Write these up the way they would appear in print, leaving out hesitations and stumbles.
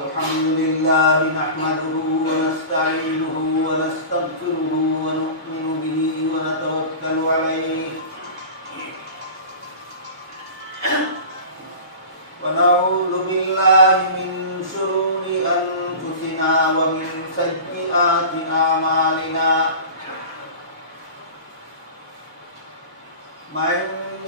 الحمد لله نحمده ونستعينه ونستغفره ونؤمن به ونتوكل عليه ونعوذ بالله من شرور أنفسنا ومن سيئات أعمالنا من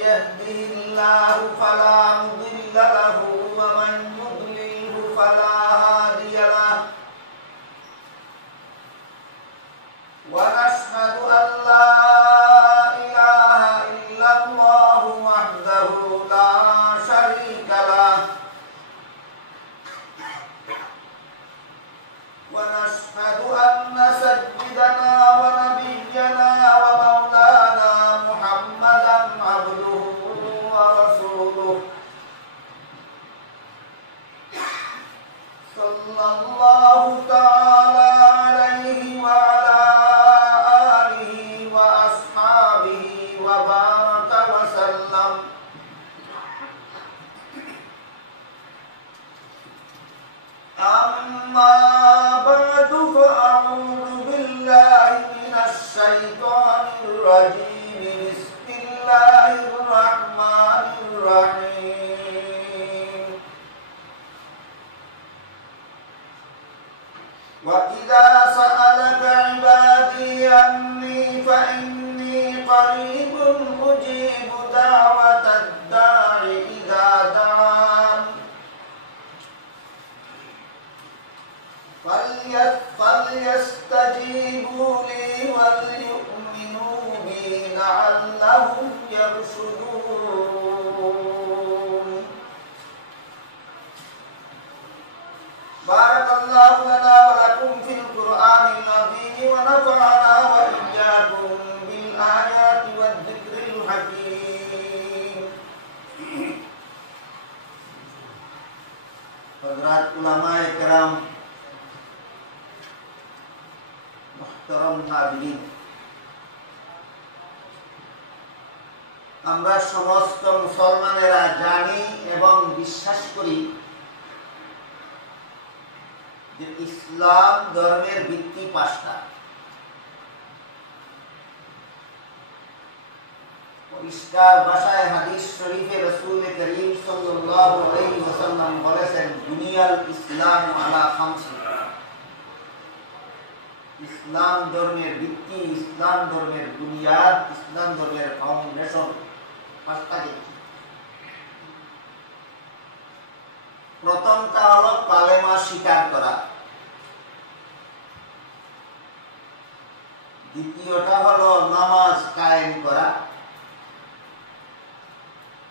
يهده الله فلا مضل له ومن يضلله فلا هادي له ونشهد أن لا إله إلا الله وحده لا شريك له ونشهد أن سيدنا ونبينا ومولانا محمدا عبده ورسوله صلى الله تعالى عليه وعلى آله وأصحابه وبارك وسلم أما بعد فأعوذ بالله من الشيطان الرجيم بسم الله الرحمن الرحيم وإذا سألك عبادي عني فإني قريب أجيب دعوة الداع إذا دعان فليستجيبوا لي وليؤمنوا بي لعلهم يرشدون بارك الله لنا ولكم في القرآن العظيم ونفعنا وإياكم بالآيات والذكر الحكيم حضرات علماء کرام মুহতারাম নাযিরিন, আমরা সমস্ত মুসলমানেরা জানি এবং বিশ্বাস করি যে ইসলাম ধর্মের ভিত্তি পাঁচটা। পরিষ্কার ভাষায় হাদিস শরীফে রাসূল করিম সাল্লাল্লাহু আলাইহি ওয়াসাল্লাম বলেছেন, দুনিয়াল ইসলাম আলা খামসিন। ইসলাম ধর্মের ভিত্তি, ইসলাম ধর্মের বুনিয়াদ, ইসলাম ধর্মের ফাউন্ডেশন পাঁচটা। প্রথমটা হলো কালেমা স্বীকার করা, দ্বিতীয়টা হলো নামাজ কায়েম করা,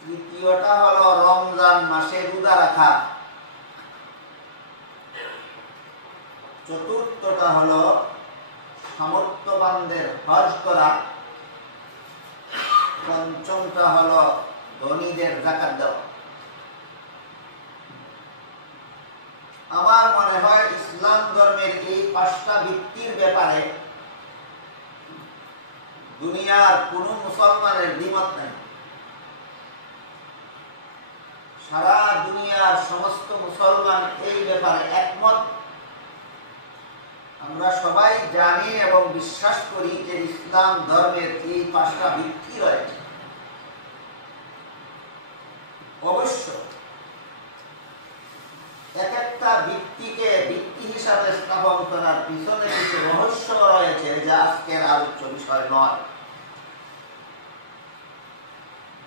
তৃতীয়টা হলো রমজান মাসে রোজা রাখা, চতুর্থটা হলো সামর্থ্যবানদের হজ করা, পঞ্চমটা হলো ধনীদের যাকাত দেওয়া। আমার মনে হয় ইসলাম ধর্মের এই পাঁচটা ভিত্তির ব্যাপারে দুনিয়ার কোন মুসলমানের দ্বিমত নাই। সারা দুনিয়ার সমস্ত মুসলমান এই ব্যাপারে একমত। আমরা সবাই জানি এবং বিশ্বাস করি যে ইসলাম ধর্মের এই পাঁচটা ভিত্তি রয়েছে। অবশ্য এক একটা ভিত্তিকে ভিত্তি হিসাবে স্থাপন করার পিছনে কিছু রহস্য রয়েছে, যা আজকের আলোচ্য বিষয় নয়।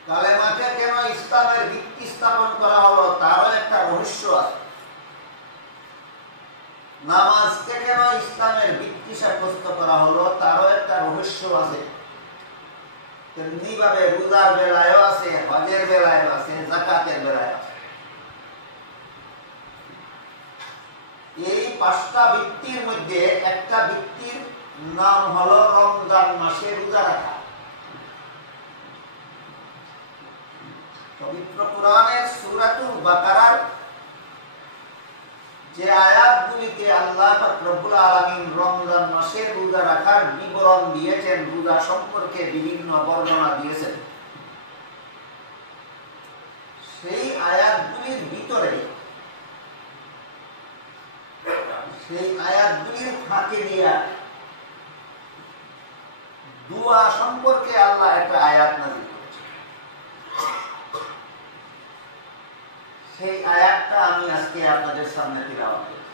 কালেমাকে কেন ইসলামের ভিত্তি স্থাপন করা হলো তারও একটা রহস্য আছে। নামাজকে কেন ইসলামের ভিত্তি সাব্যস্ত করা হলো তারও একটা রহস্য আছে। তেমনি ভাবে রোজার বেলায়ও আছে, হজের বেলায়ও আছে, যাকাতের বেলায়ও আছে। এই পাঁচটা ভিত্তির মধ্যে একটা ভিত্তির নাম হলো রমজান মাসে রোজা রাখা। পবিত্র কোরআনের সূরাতুল বাকারার যে আয়াতগুলিতে আল্লাহ পাক রব্বুল আলামিন রমজান মাসে রোজা রাখার বিবরণ দিয়েছেন, রোজা সম্পর্কে বিভিন্ন বর্ণনা দিয়েছেন, সেই আয়াতগুলির ভিতরে সেই আয়াতগুলির ফাঁকে দিয়া দুয়া সম্পর্কে আল্লাহ একটা আয়াত নাযিল করেছেন। সেই আয়াতটা আমি আজকে আপনাদের সামনে তিলাওয়াত করছি।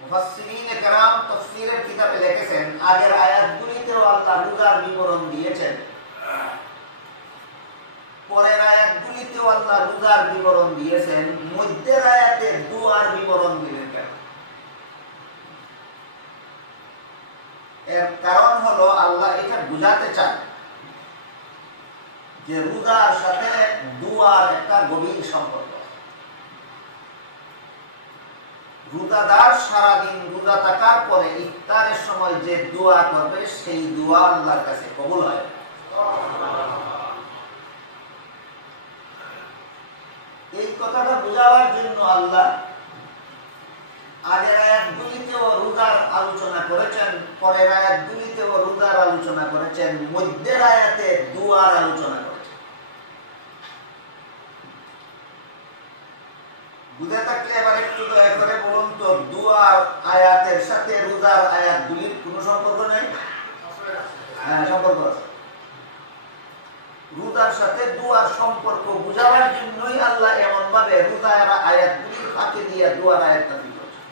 মুফাসসিরিনে কেরাম তাফসীরের কিতাবে লিখেছেন, আগের আয়াতগুলিতেও আল্লাহ রোজার বিবরণ দিয়েছেন, পরের আয়াতগুলিতেও আল্লাহ রোজার বিবরণ দিয়েছেন, মধ্যের আয়াতে দুয়ার বিবরণ দিলেন কেন? এর কারণ হলো আল্লাহ এটা বুঝাতে চান যে রোজার সাথে দুয়ার একটা গভীর সম্পর্ক। রোজাদার সারাদিন রোজা থাকার পরে ইফতারের সময় যে দোয়া করবে সেই দোয়া আল্লাহর কাছে কবুল হয়। এই কথাটা বোঝাবার জন্য আল্লাহ আগের আয়াতগুলিতেও রোজার আলোচনা করেছেন, পরের আয়াতগুলিতেও রোজার আলোচনা করেছেন, মধ্যের আয়াতে দুয়ার আলোচনা করেছেন। বুঝে থাকলে এবার একটু দয়া করে বলুন তো, দুয়ার আয়াতের সাথে রোজার আয়াতগুলির কোনো সম্পর্ক নেই? হ্যাঁ, সম্পর্ক আছে। রোজার সাথে দুয়ার সম্পর্ক বুঝাবার জন্যই আল্লাহ এমন ভাবে রোজার আয়াতগুলির ফাঁকে দিয়ে দুয়ার আয়াত নাযিল করেছেন।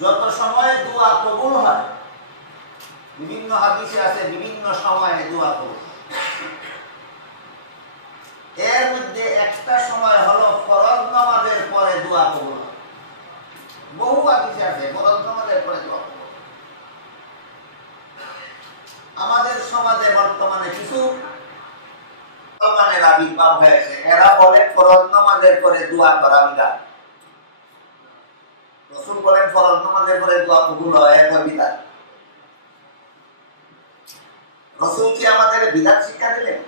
যত সময় দোয়া কবুল হয়, বিভিন্ন হাদিসে আছে বিভিন্ন সময়ে দোয়া কবুল হয়। এর মধ্যে একটা সময় হলো ফরজ নামাজের পরে দোয়া কবুল হয়। বহু হাদিসে আছে ফরজ নামাজের পরে দোয়া কবুল হয়। আমাদের সমাজে বর্তমানে কিছু মুসলমানের আবির্ভাব হয়েছে, এরা বলে ফরজ নামাজের পরে দোয়া করা বিধাত। রাসূল বলেন ফরজ নামাজের পরে দোয়া কবুল হয়, এটা বিধাত। রাসূল কি আমাদের বিধাত শিক্ষা দিলেন?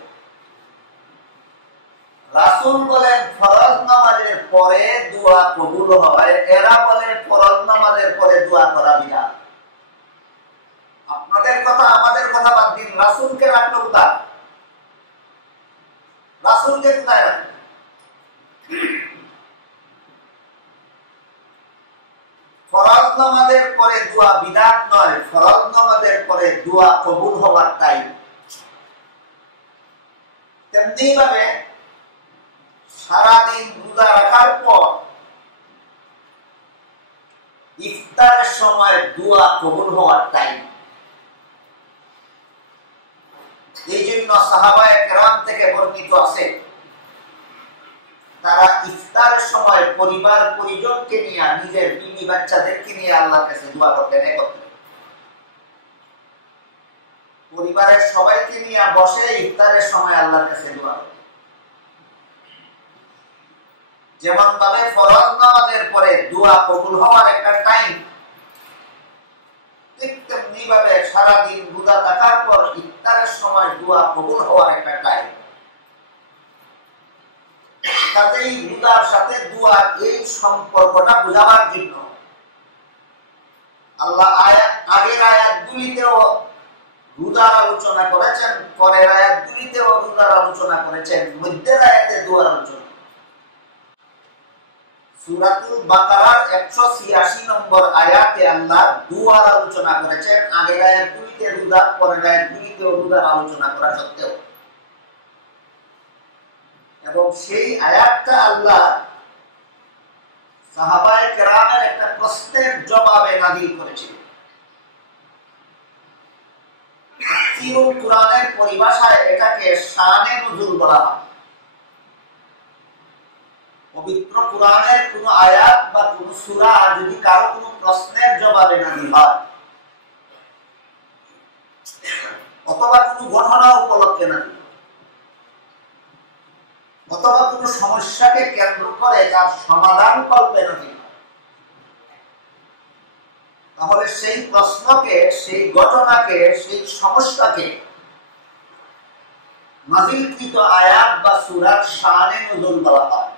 রাসূল বলেন ফরজ নামাজের পরে দোয়া কবুল হয়, এরা বলে ফরজ নামাজের পরে দোয়া করা বিধাত। আপনাদের কথা আমাদের কথা বাদ দিন, রাসূলকে রাখলো কোথায়? রাসূলকে কোথায় রাখলো? ফরজ নামাজের পরে দোয়া বিধাত নয়, ফরজ নামাজের পরে দোয়া কবুল হওয়ার টাইম। তেমনি ভাবে সারাদিন রোজা রাখার পর ইফতারের সময় দোয়া কবুল হওয়ার টাইম। এই জন্য সাহাবায়ে কেরাম থেকে বর্ণিত আছে, তারা ইফতারের সময় পরিবার পরিজনকে নিয়ে, নিজের বিবি বাচ্চাদেরকে নিয়ে আল্লাহর কাছে দোয়া করতেন একত্রে। পরিবারের সবাইকে নিয়ে বসে ইফতারের সময় আল্লাহর কাছে দোয়া করতেন। যেমন ভাবে ফরজ নামাজের পরে দোয়া কবুল হওয়ার একটা টাইম, ঠিক তেমনি ভাবে সারাদিন রোজা থাকার পর ইফতারের সময় দোয়া কবুল হওয়ার একটা টাইম। কাজেই রোজার সাথে দোয়ার এই সম্পর্কটা বোঝাবার জন্য আল্লাহ আগের আয়াতগুলিতেও রোজার আলোচনা করেছেন, পরের আয়াতগুলিতেও রোজার আলোচনা করেছেন, মধ্যের আয়াতে দোয়ার আলোচনা। সূরাতুল বাকারার 186 নম্বর আয়াতে আল্লাহ দুয়ার আলোচনা করেছেন, আগের আয়াতগুলিতে রোজা, পরের আয়াতগুলিতেও রোজার আলোচনা করা সত্ত্বেও। এবং সেই আয়াতটা আল্লাহ সাহাবায়ে কেরামের একটা প্রশ্নের জবাবে নাযিল করেছিলেন। তাফসীরুল কুরআনের পরিভাষায় এটাকে শানে নুজুল বলা হয়। পবিত্র কুরআনের কোন আয়াত বা কোন সূরা যদি কারো কোন প্রশ্নের জবাবে নাযিল হয়, অথবা কোন ঘটনা উপলক্ষে নাযিল, অথবা কোন সমস্যাকে কেন্দ্র করে তার সমাধান কল্পে নাযিল, তাহলে সেই প্রশ্নকে, সেই ঘটনাকে, সেই সমস্যাকে নাযিলকৃত আয়াত বা সূরার শানে নুজুল বলা হয়।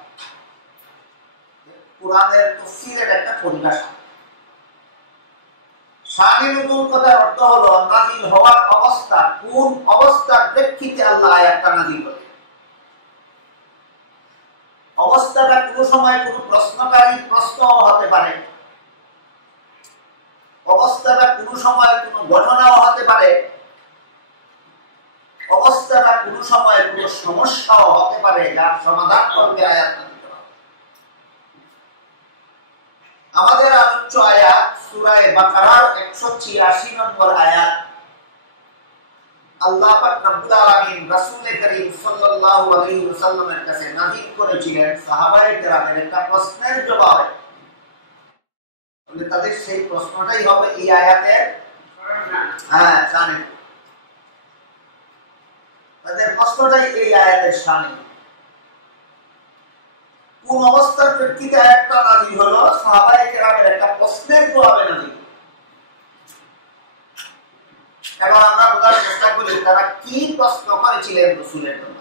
কুরআনের তাফসীরের একটা পরিভাষা। শানে নুজুল কথার অর্থ হলো নাযিল হওয়ার অবস্থা, কোন অবস্থার প্রেক্ষিতে আল্লাহ আয়াতটা নাযিল করেন। সময় কোনো প্রশ্নকারী প্রশ্ন হতে পারে, অবস্থাটা কোনো সময় কোনো ঘটনাও হতে পারে, অবস্থাটা কোনো সময় কোনো সমস্যাও হতে পারে, যার সমাধান করবে আয়াত। আমাদের আলোচ্য আয়াত সূরা বাকারার 186 নম্বর আয়াত। আল্লাহ পাক রব্বুল আলামিন রাসূল করিম সাল্লাল্লাহু আলাইহি ওয়াসাল্লামের কাছে নাযিল করেছিলেন সাহাবায়ে কেরামের একটা প্রশ্নের জবাবে। বলে তাদের সেই প্রশ্নটাই হবে এই আয়াতের শানে। তাদের প্রশ্নটাই এই আয়াতের শানে। কোন অবস্থার প্রেক্ষিতে আয়াতটা নাযিল হলো? সাহাবায়ে কেরামের একটা প্রশ্নের জবাবে নাযিল। এবার আমরা বোঝার চেষ্টা করি তারা কি প্রশ্ন করেছিলেন রাসূলের জন্য।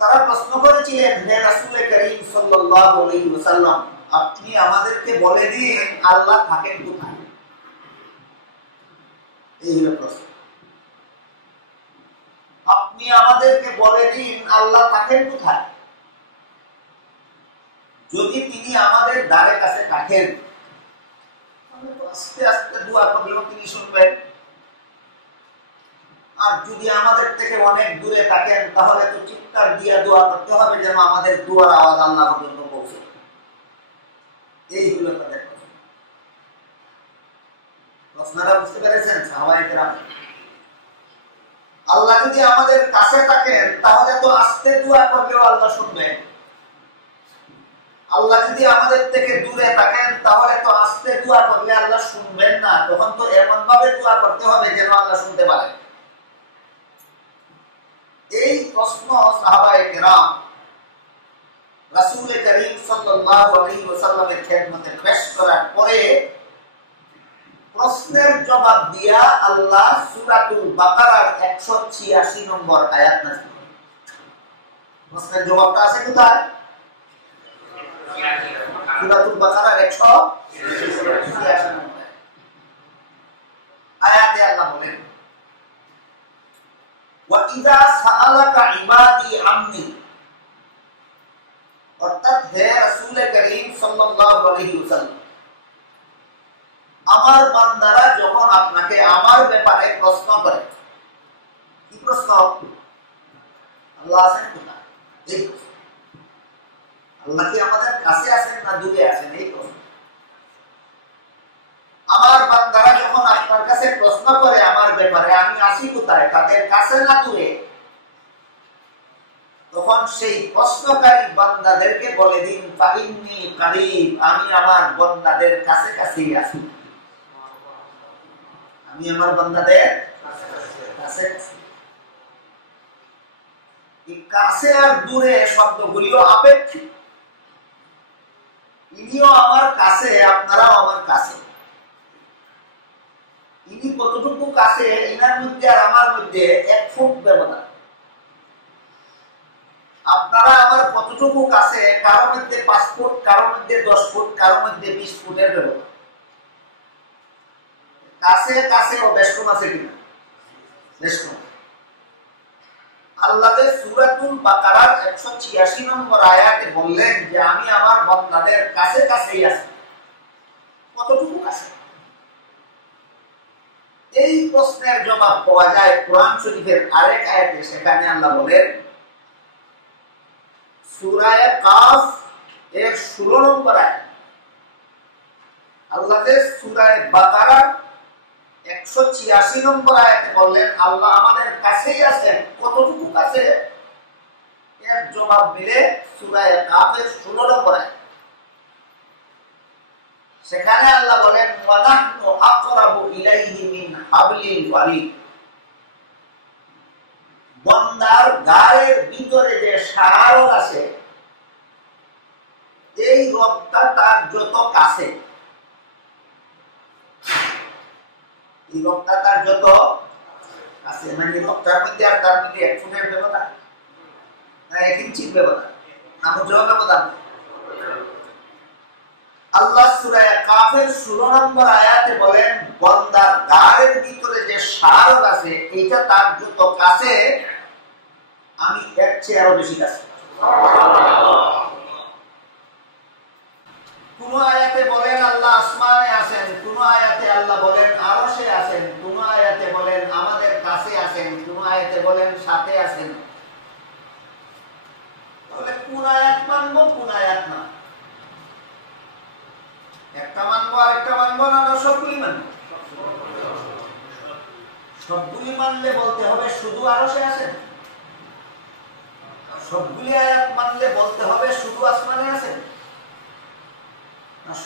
তারা প্রশ্ন করেছিলেন, হে রাসূল করিম সাল্লাল্লাহু আলাইহি ওয়াসাল্লাম, আপনি আমাদেরকে বলে দিন আল্লাহ থাকেন কোথায়? এই হলো প্রশ্ন। আপনি আমাদেরকে বলে দিন আল্লাহ থাকেন কোথায়? যদি তিনি আমাদের দ্বারের কাছে থাকেন, আস্তে আস্তে দোয়া করলেও তিনি শুনবেন। আর যদি আমাদের থেকে অনেক দূরে থাকেন, তাহলে তো চিৎকার দিয়ে দোয়া করতে হবে যেন আমাদের দোয়ার আওয়াজ আল্লাহ পর্যন্ত পৌঁছে। এই হলো তাদের প্রশ্ন। প্রশ্নটা বুঝতে পেরেছেন সাহাবায়ে কেরাম? আল্লাহ যদি আমাদের কাছে থাকেন, তাহলে তো আস্তে দোয়া করলেও আল্লাহ শুনবেন। আল্লাহ যদি আমাদের থেকে দূরে থাকেন, তাহলে তো আস্তে দোয়া করলে আল্লাহ শুনবেন না। তখন তো এমন ভাবে দোয়া করতে হবে যেন আল্লাহ শুনতে পারে। এই প্রশ্ন সাহাবায়ে কেরাম রাসূল করিম সাল্লাল্লাহু আলাইহি ওয়াসাল্লামের খেদমতে পেশ করার পরে প্রশ্নের জবাব দিয়া আল্লাহ সূরাতুল বাকারার 186 নম্বর আয়াত নাযিল করেন। প্রশ্নের জবাবটা আছে কোথায়? সূরাতুল বাকারার 186 নম্বর আয়াতে আল্লাহ বলেন, ওয়া ইযা সাআলাকা ইবাদি আন্নী, অর্থাৎ হে রাসূল করিম সাল্লাল্লাহু আলাইহি ওয়াসাল্লাম, আমার বান্দারা যখন আপনাকে আমার ব্যাপারে প্রশ্ন করে। কি প্রশ্ন? আল্লাহ আছেন কোথায়? এই প্রশ্ন। আল্লাহ কি আমাদের কাছে আছেন না দূরে আছেন? এই প্রশ্ন। আমার বান্দারা যখন আপনার কাছে প্রশ্ন করে আমার ব্যাপারে, আমি আছি কোথায়, তাদের কাছে না দূরে, তখন সেই প্রশ্নকারী বান্দাদেরকে বলে দিন, ফাইন্নী কারীব, আমি আমার বান্দাদের কাছে কাছেই আছি। আমি আমার বান্দাদের কাছে আছি। এই কাছে আর দূরে শব্দগুলিও আপেক্ষিক। ইনিও আমার কাছে, আপনারাও আমার কাছে। ইনি কতটুকু কাছে, ইনার মধ্যে আর আমার মধ্যে 1 ফুট ব্যবধান। আপনারা আমার কতটুকু কাছে, কারো মধ্যে 5 ফুট, কারো মধ্যে 10 ফুট, কারো মধ্যে 20 ফুটের ব্যবধান। কাছে কাছে ও বেশকম আছে কিনা? বেশকম। আল্লাহ সূরাতুল বাকারার 186 নম্বর আয়াতে বললেন যে আমি আমার বান্দাদের কাছে কাছেই আছি। কতটুকু কাছে? এই প্রশ্নের জবাব পাওয়া যায় কোরআন শরীফের আরেক আয়াতে। সেখানে আল্লাহ বলেন, সূরা কাফ এর 16 নম্বর আয়াত। আল্লাহ সূরা বাকারার 186 নম্বর আয়াতে বললেন আল্লাহ আমাদের কাছেই আছেন। কতটুকু কাছে? এর জবাব মিলে সূরা কাফের 16 নম্বর আয়াত। সেখানে আল্লাহ বলেন, ওয়া নাহনু আকরাবু ইলাইহি মিন হাবলিল ওয়ারিদ, বান্দার গায়ের ভিতরে যে সারারোগ আছে, এই রোগটা তার যত কাছে, এই রোগটা তার যত কাছে, মানে রোগটার মধ্যে আর তার মধ্যে 1 ফুটের ব্যবধান না, 1 ইঞ্চির ব্যবধান না, মুঠেও ব্যবধান। আল্লাহ সূরা কাফের 16 নম্বর আয়াতে বলেন, বান্দার গায়ের ভিতরে যে সারারোগ আছে, এইটা তার যত কাছে, আমি এর চেয়ে আরো বেশি কাছে। কোন আয়াতে বলেন আল্লাহ আসমানে আছেন, কোন আয়াতে আল্লাহ বলেন আরশে আছেন, কোন আয়াতে বলেন আমাদের কাছে আছেন, কোন আয়াতে বলেন সাথে আছেন। তাহলে কোন আয়াত মানবো, কোন আয়াত না? একটা মানবো আর একটা মানবো না, সবগুলি মানবো? সবগুলি মানলে বলতে হবে শুধু আরশে আছেন, সবগুলি আয়াত মানলে বলতে হবে শুধু আসমানে আছেন,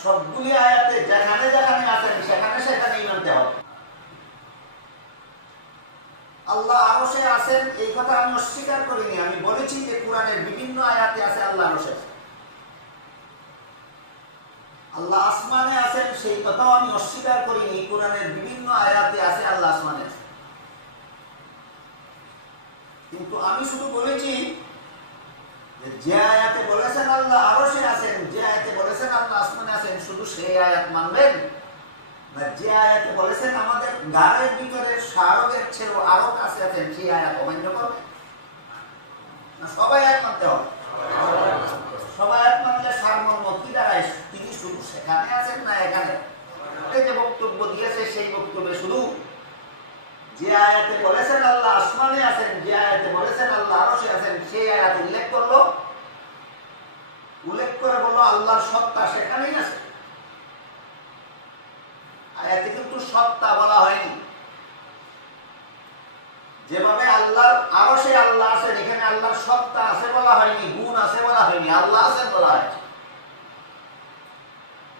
সবগুলি আয়াতে যেখানে যেখানে আছেন সেখানে সেখানেই মানতে হবে। আল্লাহ আরশে আছেন এই কথা আমি অস্বীকার করিনি, আমি বলেছি যে কোরআনের বিভিন্ন আয়াতে আছে আল্লাহ আরশে আছেন। আল্লাহ আসমানে আছেন সেই কথাও আমি অস্বীকার করিনি, কোরআনের বিভিন্ন আয়াতে আছে আল্লাহ আসমানে আছেন। কিন্তু আমি শুধু বলেছি যে আয়াতে বলেছেন আল্লাহ আরশে আছেন, যে আয়াতে বলেছেন আল্লাহ আসমানে আছেন, শুধু সেই আয়াত মানবেন, না যে আয়াতে বলেছেন আমাদের গাড়ের ভিতরে শারদের চেয়েও আরো কাছে আছেন সেই আয়াত অমান্য করবে না? সবাই আয়াত মানতে হবে। সবাই আয়াত মানলে সারমর্ম কি দাঁড়ায়? তিনি শুধু সেখানে আছেন না এখানে? এই যে বক্তব্য দিয়েছে সেই বক্তব্যে শুধু যে আয়াতে বলেছেন আল্লাহ আসমানে আছেন, যে আয়াতে বলেছেন আল্লাহ আরশে আছেন, সেই আয়াত উল্লেখ করলো, উল্লেখ করে বললো আল্লাহর সত্তা সেখানেই আছে। আয়াতে কিন্তু সত্তা বলা হয়নি। যেভাবে আল্লাহর আরশে আল্লাহ আছেন, এখানে আল্লাহর সত্তা আছে বলা হয়নি, গুণ আছে বলা হয়নি, আল্লাহ আছেন বলা হয়েছে।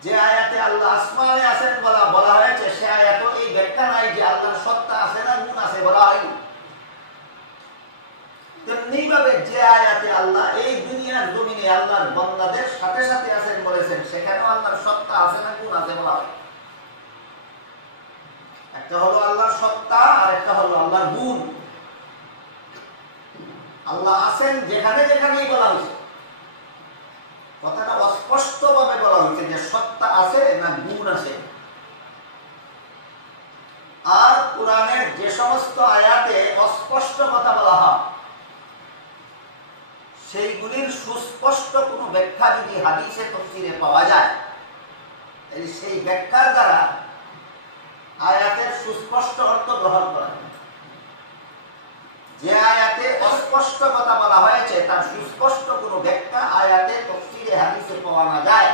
যে আয়াতে আল্লাহ আসমানে আছেন বলা হয়েছে সে আয়াত এই ব্যাখ্যা নাই যে আল্লাহর সত্তা আছে না গুণ আছে বলা হয়নি। তেমনি ভাবে যে আয়াতে আল্লাহ এই দুনিয়ার জমিনে আল্লাহর বান্দাদের সাথে সাথে আছেন বলেছেন, সেখানেও আল্লাহর সত্তা আছে না গুণ আছে বলা হয়। একটা হলো আল্লাহর সত্তা আর একটা হলো আল্লাহর গুণ। আল্লাহ আছেন যেখানে যেখানেই বলা হয়েছে, কথাটা অস্পষ্ট ভাবে বলা হয়েছে যে সত্তা আছে না গুণ আছে। আর কোরআনের যে সমস্ত আয়াতে অস্পষ্ট কথা বলা হয় সেইগুলির সুস্পষ্ট কোন ব্যাখ্যা যদি হাদিসে তাফসীরে পাওয়া যায়, সেই ব্যাখ্যার দ্বারা আয়াতের সুস্পষ্ট অর্থ গ্রহণ করা। যে আয়াতে অস্পষ্ট কথা বলা হয়েছে তার সুস্পষ্ট কোন ব্যাখ্যা আয়াতে তাফসীরে হাদিসে পাওয়া না যায়,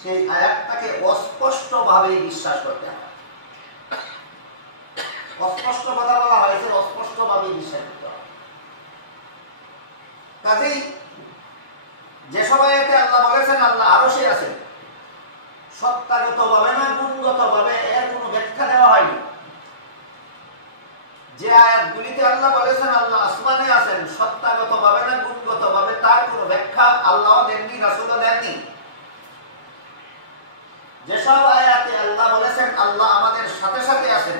সেই আয়াতটাকে অস্পষ্ট ভাবে বিশ্বাস করতে হবে। অস্পষ্ট কথা বলা হয়েছে, অস্পষ্ট ভাবে বিশ্বাস করতে হবে। কাজেই যেসব আয়াতে আল্লাহ বলেছেন আল্লাহ আরশে আছেন, সত্তাগত ভাবে না গুণগত ভাবে এর কোন ব্যাখ্যা দেওয়া হয়নি। যে আয়াতগুলিতে আল্লাহ বলেছেন আল্লাহ আসমানে আছেন, সত্তাগত ভাবে না গুণগত ভাবে তার কোন ব্যাখ্যা আল্লাহ দেননি, রাসূলও দেননি। যেসব আয়াতে আল্লাহ বলেছেন আল্লাহ আমাদের সাথে সাথে আছেন,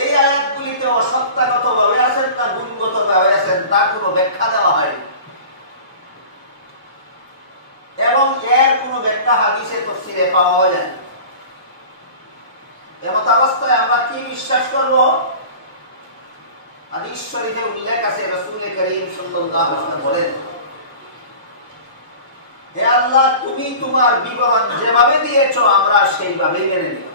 এই আয়াতগুলিতেও সত্তাগত ভাবে আছেন না গুণগত ভাবে আছেন তার কোন ব্যাখ্যা দেওয়া হয়নি, এবং এর কোন ব্যাখ্যা হাদিসে তাফসীরে পাওয়া যায়। এমত অবস্থায় আমরা কি বিশ্বাস করব? হাদিস শরীফে উল্লেখ আছে, রাসূল করিম সাল্লাল্লাহু আলাইহি ওয়াসাল্লাম বলেন, হে আল্লাহ তুমি তোমার বিবরণ যেভাবে দিয়েছো আমরা সেইভাবেই মেনে নিই।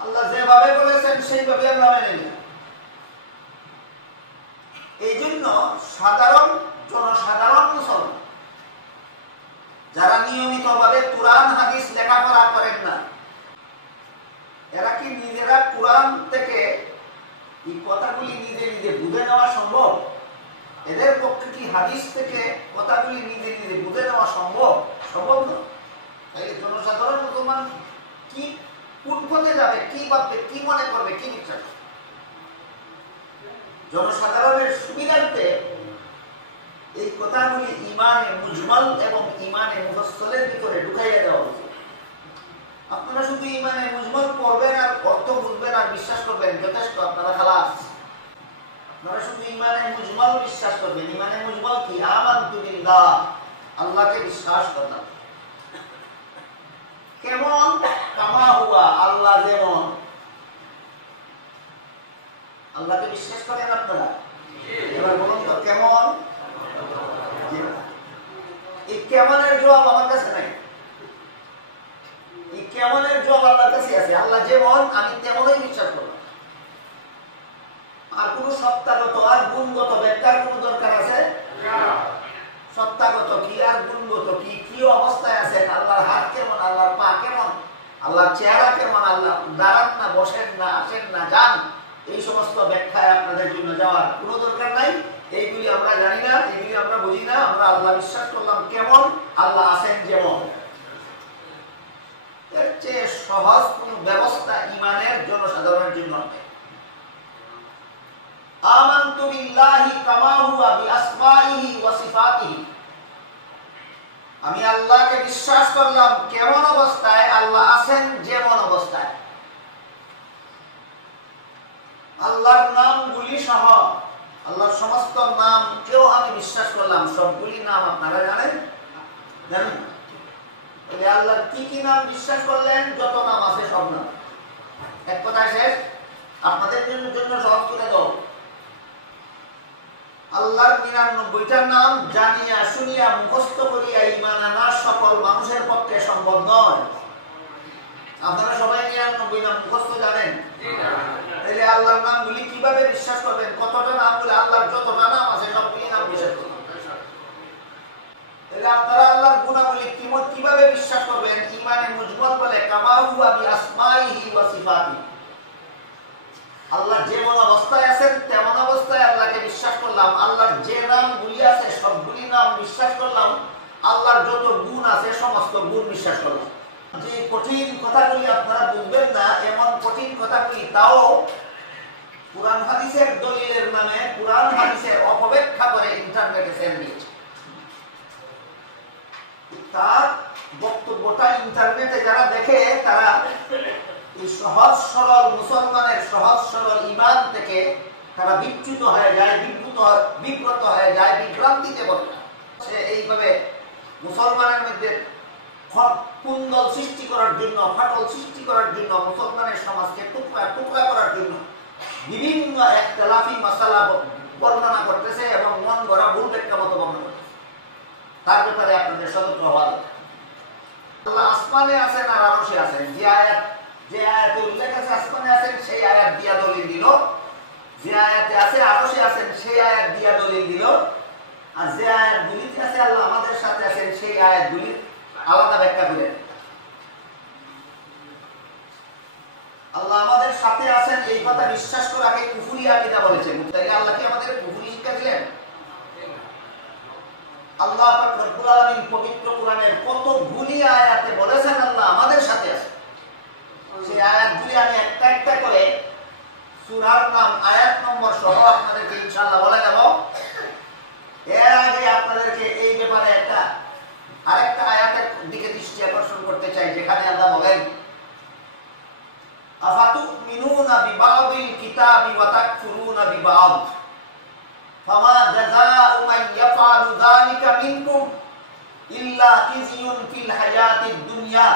আল্লাহ যেভাবে বলেছেন সেইভাবে আমরা মেনে নিই। এই জন্য জনসাধারণ মুসলমান যারা নিয়মিতভাবে কুরআন হাদিস লেখাপড়া করেন না, এরা কি নিজেরা কুরআন থেকে এই কথাগুলি নিজে নিজে বুঝে নেওয়া সম্ভব? এদের পক্ষে কি হাদিস থেকে কথাগুলি নিজে নিজে বুঝে নেওয়া সম্ভব? সম্ভব না। তাই জনসাধারণ মুসলমান কি কোন পথে যাবে, কি ভাববে, কি মনে করবে, কি বিশ্বাস? জনসাধারণের সুবিধার্থে এই কথাগুলি ইমানে মুজমাল এবং ইমানে মুফাসসালের ভিতরে ঢুকাইয়া দেওয়া হয়েছে। আপনারা শুধু ইমানে মুজমাল পড়বেন আর অর্থ বুঝবেন আর বিশ্বাস করবেন, যথেষ্ট, আপনারা খালাস। আপনারা শুধু ইমানে মুজমাল বিশ্বাস করবেন। ইমানে মুজমাল কি? আমানতু বিল্লাহ, আল্লাহকে বিশ্বাস করলাম। কেমন? কামা হুয়া, আল্লাহ যেমন। আল্লাহকে বিশ্বাস করেন আপনারা? এবার বলুন তো কেমন? এই কেমনের জবাব আমার কাছে নাই। এই কেমনের জবাব আল্লাহর কাছে আছে। আল্লাহ যেমন আমি তেমনই বিশ্বাস করলাম। আর কোন সত্তাগত আর গুণগত ব্যাখ্যার কোন দরকার আছে? সত্তাগত কি আর গুণগত কি, কি অবস্থায় আছে, আল্লাহর হাত কেমন, আল্লাহর পা কেমন, আল্লাহর চেহারা কেমন, আল্লাহ দাঁড়ান না, বসেন না, আসেন না, যান, এই সমস্ত ব্যাখ্যায় আপনাদের জন্য যাওয়ার কোনো দরকার নাই। এইগুলি আমরা জানি না, এইগুলি আমরা বুঝি না। আমরা আল্লাহ বিশ্বাস করলাম কেমন, আল্লাহ আছেন যেমন। এর চেয়ে সহজ কোন ব্যবস্থা ইমানের জনসাধারণের জন্য নেই। আমানতু বিল্লাহি কামা হুয়া বিআসমাইহি ওয়া সিফাতিহি, আমি আল্লাহকে বিশ্বাস করলাম কেমন অবস্থায়, আল্লাহ আছেন যেমন অবস্থায়। আল্লাহর নামগুলি সহ আল্লাহর সমস্ত নামকেও আমি বিশ্বাস করলাম। সবগুলি নাম আপনারা জানেন? জানেন? আল্লাহর কি কি নাম বিশ্বাস করলেন? যত নাম আছে সব নাম। এক কথায় শেষ। আপনাদের জন্য সহজ করে দাও। আল্লাহর ৯৯টা নাম জানিয়া শুনিয়া মুখস্থ করিয়া ঈমান আনা সকল মানুষের পক্ষে সম্ভব নয়। আপনারা সবাই ৯৯ নাম মুখস্থ জানেন? তাহলে আল্লাহর নামগুলি কিভাবে বিশ্বাস করবেন? কতটা নাম বলে আল্লাহর যতটা নাম আছে সবগুলি নাম বিশ্বাস করবেন। তাহলে আপনারা আল্লাহর গুণাবলী কিভাবে বিশ্বাস করবেন? ঈমানে মুজমাল বলে কামা হুয়া বিআসমাইহি ওয়া সিফাতিহি, আল্লাহ যেমন অবস্থায় আছেন তেমন অবস্থায় আল্লাহকে বিশ্বাস করলাম। আল্লাহর যে নামগুলি আছে সবগুলি নাম বিশ্বাস করলাম। আল্লাহর যত গুণ আছে সমস্ত গুণ বিশ্বাস করলাম। যে কঠিন কথাগুলি আপনারা বুঝবেন না, এমন কঠিন কথাগুলি তাও কুরআন হাদিসের দলিলের নামে কুরআন হাদিসের অপব্যাখ্যা করে ইন্টারনেটে ছেড়ে দিয়েছে। তার বক্তব্যটা ইন্টারনেটে যারা দেখে তারা এই সহজ সরল মুসলমানের সহজ সরল ঈমান থেকে তারা বিচ্যুত হয়ে যায়, বিব্রত হয়ে যায়, বিভ্রান্তিতে পড়ে। সে এইভাবে মুসলমানের মধ্যে কুন্দল সৃষ্টি করার জন্য, ফাটল সৃষ্টি করার জন্য, মুসলমানের সমাজকে টুকরা টুকরা করার জন্য বিভিন্ন ইখতিলাফি মাসালা বর্ণনা করতেছে এবং মন গড়া ভুল ব্যাখ্যা মতো বর্ণনা করতেছে। তার ব্যাপারে আপনাদের সতর্ক হওয়া দরকার। আল্লাহ আসমানে আছেন আর আরশে আছেন। যে আয়াতে উল্লেখ আছে আসমানে আছেন সেই আয়াত দিয়া দলিল দিল, যে আয়াতে আছে আরশে আছেন সেই আয়াত দিয়া দলিল দিল, আর যে আয়াতগুলিতে আছে আল্লাহ আমাদের সাথে আছেন সেই আয়াতগুলি আলাদা ব্যাখ্যা দিলেন। আল্লাহ আমাদের সাথে আছেন এই কথা বিশ্বাস করাকে কুফরি আকীদা বলেছেন। তাই আল্লাহ কি আমাদের কুফরি শিক্ষা দিলেন? আল্লাহ পাক রব্বুল আলামিন পবিত্র কোরআনের কতগুলি আয়াতে বলেছেন আল্লাহ আমাদের সাথে আছেন। সেই আয়াতগুলি আমি একটা একটা করে সূরার নাম, আয়াত নম্বর সহ আপনাদেরকে ইনশাআল্লাহ বলে দেব। এর আগে আপনাদেরকে এই ব্যাপারে আরেকটা আয়াতের দিকে দৃষ্টি আকর্ষণ করতে চাই, যেখানে আল্লাহ বলেন আফাতুমিনুনা বিবাদিল কিতাবি ওয়া তাকফুরুনা বিবাদ ফামা জাযাউ মান ইয়াফআলু যালিকা মিনকুম ইল্লা খিজিয়ুন ফিল হায়াতিদ দুনিয়া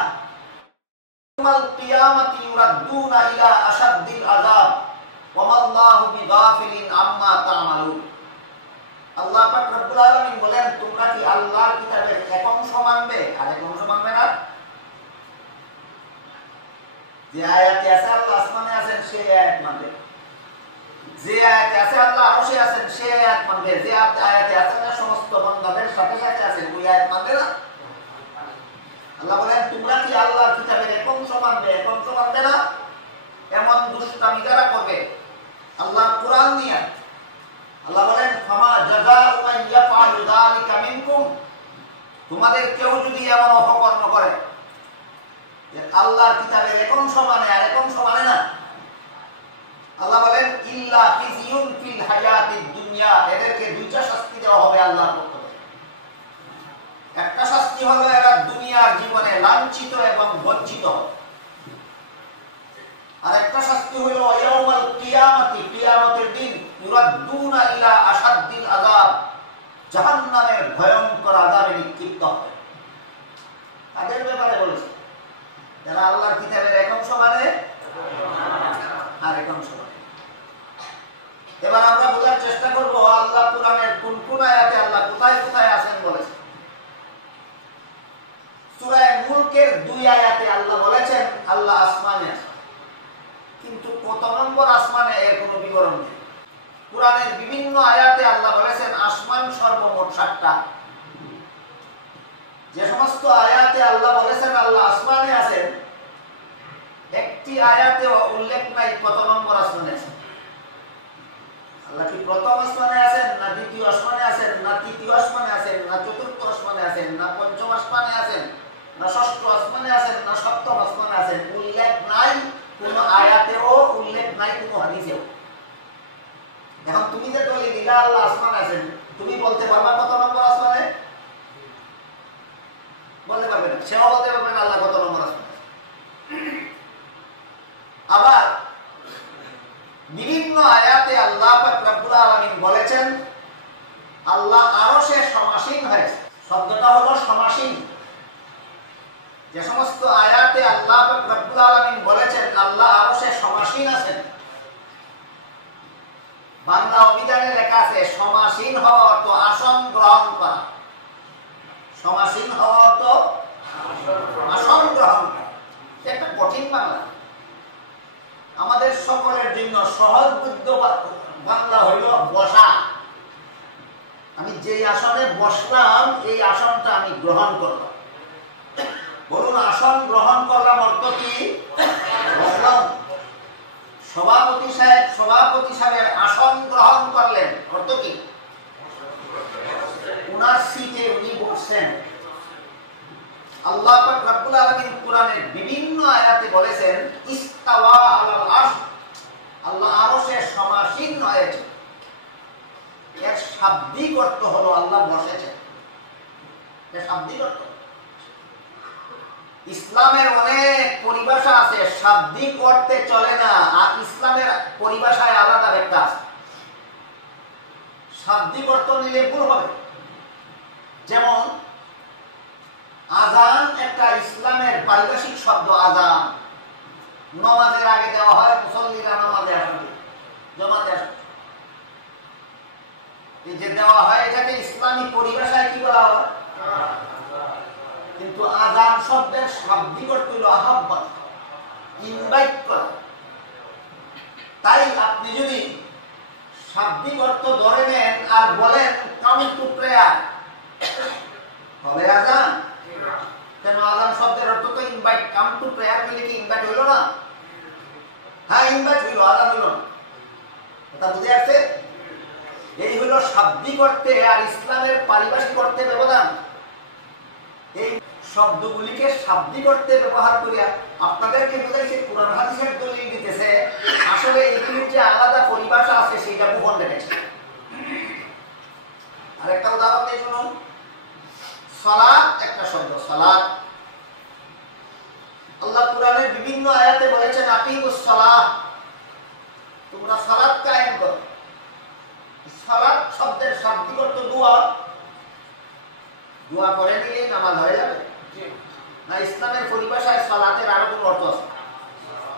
ইয়াউমাল কিয়ামাতি ইউরাদ্দুনা ইলা আশাদ্দিল আযাব ওয়া মাল্লাহু বিগাফিলিন আম্মা তা'মালুন। আল্লাহ পাক রব্বুল আলামিন বলেন, তোমরা কি আল্লাহর কিতাবের এক অংশ মানবে আর এক অংশ মানবে না? যে আয়াতে আছে আল্লাহ আসমানে আছেন সেই আয়াত মানবে, যে আয়াতে আছে আল্লাহ আরশে আছেন সেই আয়াত মানবে, যে আয়াতে আছে না সমস্ত বান্দাদের সাথে সাথে আছেন ওই আয়াত মানবে না। আল্লাহ বলেন, তোমরা কি আল্লাহর কিতাবের এক অংশ মানবে এক অংশ মানবে না? এমন দুষ্টামি যারা করবে আল্লাহর কোরআন নিয়ে, আল্লাহ বলেন ফামা জাযাউ মান ইয়াফআলু যালিকা মিনকুম, তোমাদের কেউ যদি এমন অপকর্ম করে যে আল্লাহর কিতাবের এক অংশ মানে আর এক অংশ মানে না, আল্লাহ বলেন ইল্লা খিজিয়ুন ফিল হায়াতিদ দুনিয়া, এদেরকে দুইটা শাস্তি দেওয়া হবে আল্লাহর পক্ষ থেকে। একটা শাস্তি হলো এরা দুনিয়ার জীবনে লাঞ্ছিত এবং বঞ্চিত হবে, আর একটা শাস্তি হলো ইয়াউমাল কিয়ামাতি, কিয়ামতের দিন ইউরাদ্দুনা ইলা আশাদ্দিল আযাব, জাহান্নামের ভয়ঙ্কর আযাবে নিক্ষিপ্ত হবে। তাদের ব্যাপারে বলেছে যারা আল্লাহর কিতাবের এক অংশ মানে আর এক অংশ মানে। আল্লাহ আসমানে আছেন, কিন্তু কত নম্বর আসমানে এর কোনো বিবরণ নেই। কোরআনের বিভিন্ন আয়াতে আল্লাহ বলেছেন আসমান সর্বমোট 7টা। যে সমস্ত আয়াতে আল্লাহ বলেছেন আল্লাহ আসমানে আছেন, একটি আয়াতে উল্লেখ নাই কত নম্বর আসমানে আছেন। আল্লাহ কি প্রথম আসমানে আছেন, না দ্বিতীয় আসমানে আছেন, না তৃতীয় আসমানে আছেন, না চতুর্থ আসমানে আছেন, না পঞ্চম আসমানে আছেন, না ষষ্ঠ আসমানে আছেন, না সপ্তম আসমানে আছেন? উল্লেখ নাই কোন আয়াতেও, উল্লেখ নাই কোন হাদিসেও। এখন তুমি যে দলিল দিলা আল্লাহ আসমানে আছেন, তুমি বলতে পারবা কত নম্বর আসমানে? বলতে পারবে না। সেও বলতে পারবে না আল্লাহ কত নম্বর আসমানে। আবার বিভিন্ন আয়াতে আল্লাহ পাক রব্বুল আলামিন বলেছেন আল্লাহ আরশে সমাসীন হয়েছে। শব্দটা হলো সমাসীন। যে সমস্ত আয়াতে আল্লাহ পাক রব্বুল আলামিন বলেছেন আল্লাহ আরশে সমাসীন আছেন, বাংলা অভিধানে লেখা আছে সমাসীন হওয়া অর্থ আসন গ্রহণ করা। সমাসীন হওয়া অর্থ আসন গ্রহণ করা। একটা কঠিন বাংলা। আমাদের সকলের জন্য সহজ বুদ্ধ বাংলা হইল বসা। আমি যেই আসনে বসলাম এই আসনটা আমি গ্রহণ করলাম। বলুন, আসন গ্রহণ করলাম অর্থ কি? বসলাম। সভাপতি সাহেবের আসন গ্রহণ করলেন অর্থ কি? উনার সিটে উনি বসছেন। আল্লাহ পাক রব্বুল আলামিন কোরআনের বিভিন্ন আয়াতে বলেছেন ইস্তাওয়া আলাল আরশ, আল্লাহ আরশে সমাসীন হয়েছে। এর শাব্দিক অর্থ হলো আল্লাহ বসেছেন। এর শাব্দিক অর্থ। ইসলামের অনেক পরিভাষা আছে, শাব্দিক অর্থে চলে না। আর ইসলামের পরিভাষায় আলাদা একটা আছে। শাব্দিক অর্থ নিলে ভুল হবে। যেমন আযান একটা ইসলামের পারিভাষিক শব্দ। আযান নামাজের আগে দেওয়া হয়, মুসল্লিরা নামাজে আসবে, জামাতে আসবে, এই যে দেওয়া হয় এটাকে ইসলামী পরিভাষায় কি বলা হয়? কিন্তু আযান শব্দের শাব্দিক অর্থ হলো আহ্বান, ইনভাইট করা। তাই আপনি যদি শাব্দিক অর্থ ধরে নেন আর বলেন কাম টু প্রেয়ার, হবে আযান? কেন? আযান শব্দের অর্থ তো ইনভাইট। কাম টু প্রেয়ার বলে কি ইনভাইট হইল না? হ্যাঁ, ইনভাইট হইল, আযান হইল না। এটা বুঝে আসছে? এই হইল শাব্দিক অর্থে আর ইসলামের পারিভাষিক অর্থে ব্যবধান। এই শব্দগুলিকে শাব্দিক অর্থে ব্যবহার করিয়া আপনাদেরকে বুঝাইছে কোরআন হাদিসের দলিল দিতেছে। আসলে এগুলির যে আলাদা পরিভাষা আছে সেটা গোপন রেখেছে। আরেকটা উদাহরণ দিয়ে শুনুন। সালাত একটা শব্দ, সালাত। আল্লাহ কোরআনের বিভিন্ন আয়াতে বলেছেন আকিমুস সালাহ, তোমরা সালাত কায়েম করো। সালাত শব্দের শাব্দিক অর্থ দোয়া। দোয়া করে নিলে নামাজ হয়ে যাবে না? ইসলামের পরিভাষায় সালাতের আরো কোন অর্থ আছে?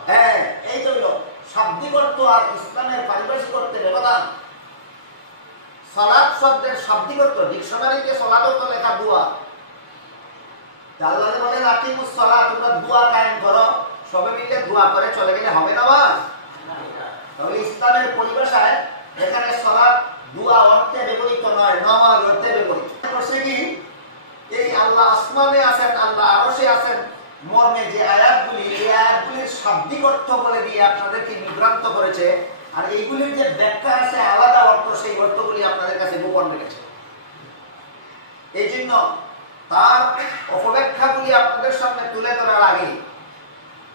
হ্যাঁ, এই তো হলো শাব্দিক অর্থ আর ইসলামের পারিভাষিক অর্থে ব্যবধান। সালাত শব্দের শাব্দিক অর্থ, ডিকশনারিতে সালাত অর্থ লেখা দোয়া। আল্লাহ বলেন আকিমুস সালাহ, তোমরা দোয়া কায়েম করো। সবাই মিলে দোয়া করে চলে গেলে হবে না? তাহলে ইসলামের পরিভাষায় এখানে সালাত দোয়া অর্থে ব্যবহৃত নয়, নামাজ অর্থে ব্যবহৃত। করছে কি? এই আল্লাহ আসমানে আছেন, আল্লাহ আরশে আছেন মর্মে যে আয়াতগুলি, এই আয়াতগুলির শাব্দিক অর্থ বলে দিয়ে আপনাদেরকে বিভ্রান্ত করেছে। আর এইগুলির যে ব্যাখ্যা আছে আলাদা অর্থ, সেই অর্থগুলি আপনাদের কাছে গোপন রেখেছে। এই জন্য তার অপব্যাখ্যাগুলি আপনাদের সামনে তুলে ধরার আগে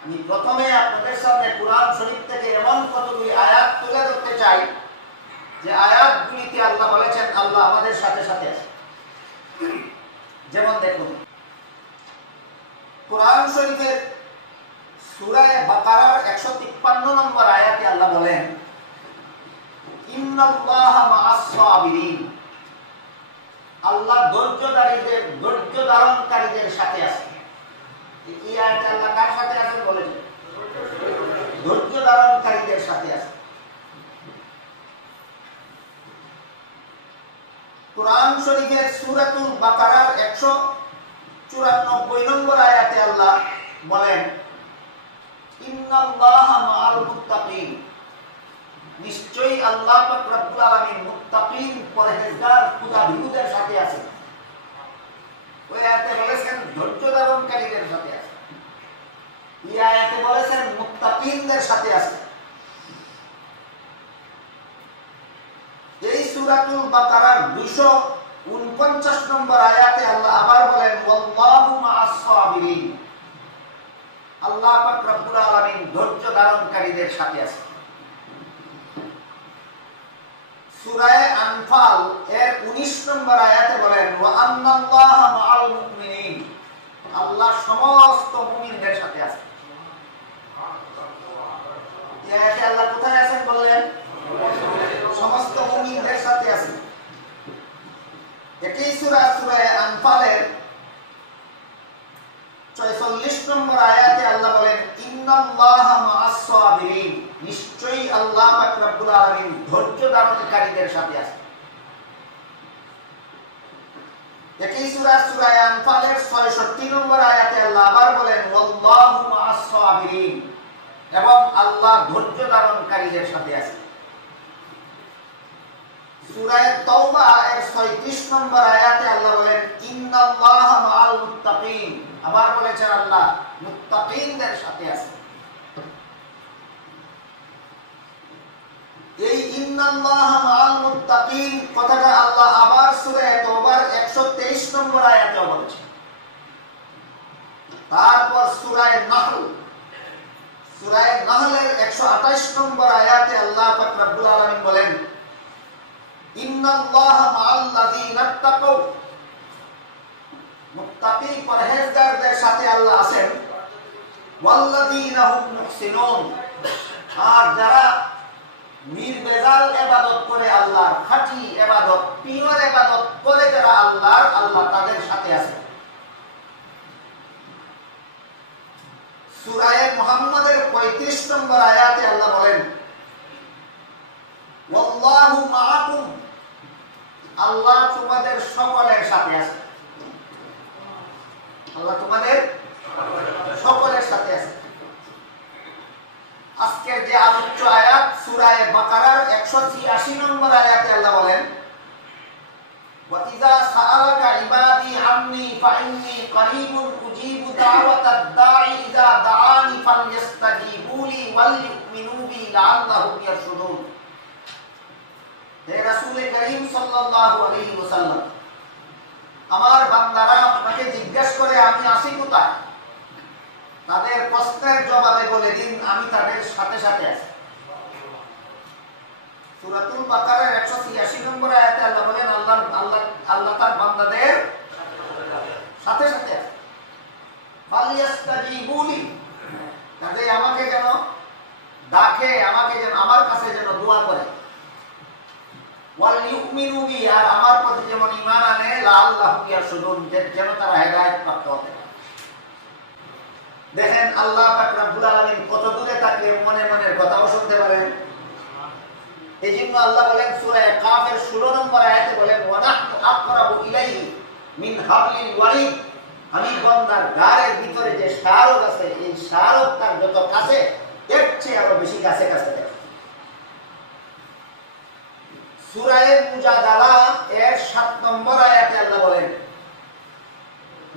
আমি প্রথমে আপনাদের সামনে কোরআন শরীফ থেকে এমন কতগুলি আয়াত তুলে ধরতে চাই যে আয়াতগুলিতে আল্লাহ বলেছেন আল্লাহ আমাদের সাথে সাথে আছে। যেমন দেখুন, কোরআন শরীফের সূরা বাকারার 153 নম্বর আয়াতে আল্লাহ বলেন ইন্নাল্লাহা মা'আস সাবিরিন, আল্লাহ ধৈর্য ধারণকারীদের সাথে আছে। এই আয়াতে আল্লাহ কার সাথে আছেন বলেছেন? ধৈর্য ধারণকারীদের সাথে আছে। কোরআন শরীফের সূরাতুল বাকারার 194 নম্বর আয়াতে আল্লাহ বলেন ইন্নাল্লাহা মাআল মুত্তাকিন, নিশ্চয়ই আল্লাহ পাক রব্বুল আলামিন মুত্তাকিন পরহেজগার খুদাভীরুদের সাথে আছেন। ওই আয়াতে বলেছেন ধৈর্য ধারণকারীদের সাথে আছেন, এই আয়াতে বলেছেন মুত্তাকিনদের সাথে আছেন। এই সূরাতুল বাকারার 249 নম্বর আয়াতে আল্লাহ আবার বলেন ওয়াল্লাহু মা'আস সাবিরিন, আল্লাহ পাক রব্বুল আলামিন ধৈর্য ধারণকারীদের সাথে আছেন। সূরা আনফাল এর 19 নম্বর আয়াতে বলেন ওয়া আন্নাল্লাহা মা'আল মুমিনিন, আল্লাহ সমস্ত মুমিনদের সাথে আছেন। এই আয়াতে আল্লাহ কোথায় আছেন বললেন? সমস্ত মুমিনদের সাথে আছেন। একই সূরা আনফালের 46 নম্বর আয়াতে আল্লাহ বলেন ইন্নাল্লাহা মা'আস সাবিরিন, নিশ্চয়ই আল্লাহ পাক রব্বুল আলামিন ধৈর্য ধারণকারীদের সাথে আছেন। একই সূরা আনফালের 66 নম্বর আয়াতে আল্লাহ আবার বলেন ওয়াল্লাহু মা'আস সাবিরিন, এবং আল্লাহ ধৈর্য ধারণকারীদের সাথে আছেন। সূরা তাওবা এর 36 নম্বর আয়াতে আল্লাহ বলেন ইন্নাল্লাহা মা'আল মুত্তাকিন, আবার বলেছেন আল্লাহ মুত্তাকিনদের সাথে আছেন। এই ইন্নাল্লাহা মা'আল মুত্তাকিন কথাটা আল্লাহ আবার সূরা তাওবার 123 নম্বর আয়াতে বলেছেন। তারপর সূরা নাহলের 128 নম্বর আয়াতে আল্লাহ পাক রব্বুল আলামিন বলেন ইন্নাল্লাহা মা'আল্লাযীনা তাকাউ, মুত্তাকি পরহেজগারদের সাথে আল্লাহ আছেন। ওয়াল্লাযীনা হুম মুহসিনুন, আর যারা নির্বেজাল ইবাদত করে, আল্লাহর খাঁটি ইবাদত, পিওর ইবাদত করে যারা আল্লাহর, আল্লাহ তাদের সাথে আছেন। সূরা মুহাম্মাদের 35 নম্বর আয়াতে আল্লাহ বলেন ওয়াল্লাহু মাআকুম, আল্লাহ তোমাদের সকলের সাথে আছেন। আল্লাহ তোমাদের সকলের সাথে আছেন। আজকের যে আলোচ্য আয়াত সূরা বাকারার 186 নম্বর আয়াতে আল্লাহ বলেন ওয়া ইযা সাআলাকা ইবাদি আন্নী ফাইন্নী করিবুন উজিবু দাওয়াতাদ দাঈ ইযা দাআনি ফালইস্তাজিবুলি ওয়াল ইউমিনু বি লাআল্লাহুম ইয়ারশুদুন। হে রাসূল করিম সাল্লাল্লাহু আলাইহি ওয়াসাল্লাম, আমার বান্দারা আপনাকে জিজ্ঞাসা করে আমি আছি কোথায়, তাদের প্রশ্নের জবাবে বলে দিন আমি তাদের সাথে সাথে আছি। সূরাতুল বাকারার 186 নম্বর আয়াতে আল্লাহ বলেন আল্লাহ তার বান্দাদের সাথে সাথে আছে। ফালইস্তাজিবুলি, তাদের আমাকে যেন ডাকে, আমাকে যেন আমার কাছে যেন দোয়া করে। ওয়াল ইউমিনু বি, আর আমার প্রতি যেমন ঈমান আনে, লাআল্লাহুম ইয়ারশুদুন, যেন তারা হেদায়েত প্রাপ্ত হতে পারে। দেখেন আল্লাহ পাক রব্বুল আলামিন কত দূরে থাকলে মনে মনের কথাও শুনতে পারেন। এইজন্য আল্লাহ বলেন সূরা কাফের 16 নম্বর আয়াতে বলেন ওয়া নাহনু আকরাবু ইলাইহি মিন হাবলিল ওয়ারিদ, আমি বান্দার গায়ের ভিতরে যে শারক আছে, এই শারক তার যত কাছে, এর চেয়ে আরো বেশি কাছে কাছে থাকে। সূরা মুজাদালা এর 7 নম্বর আয়াতে আল্লাহ বলেন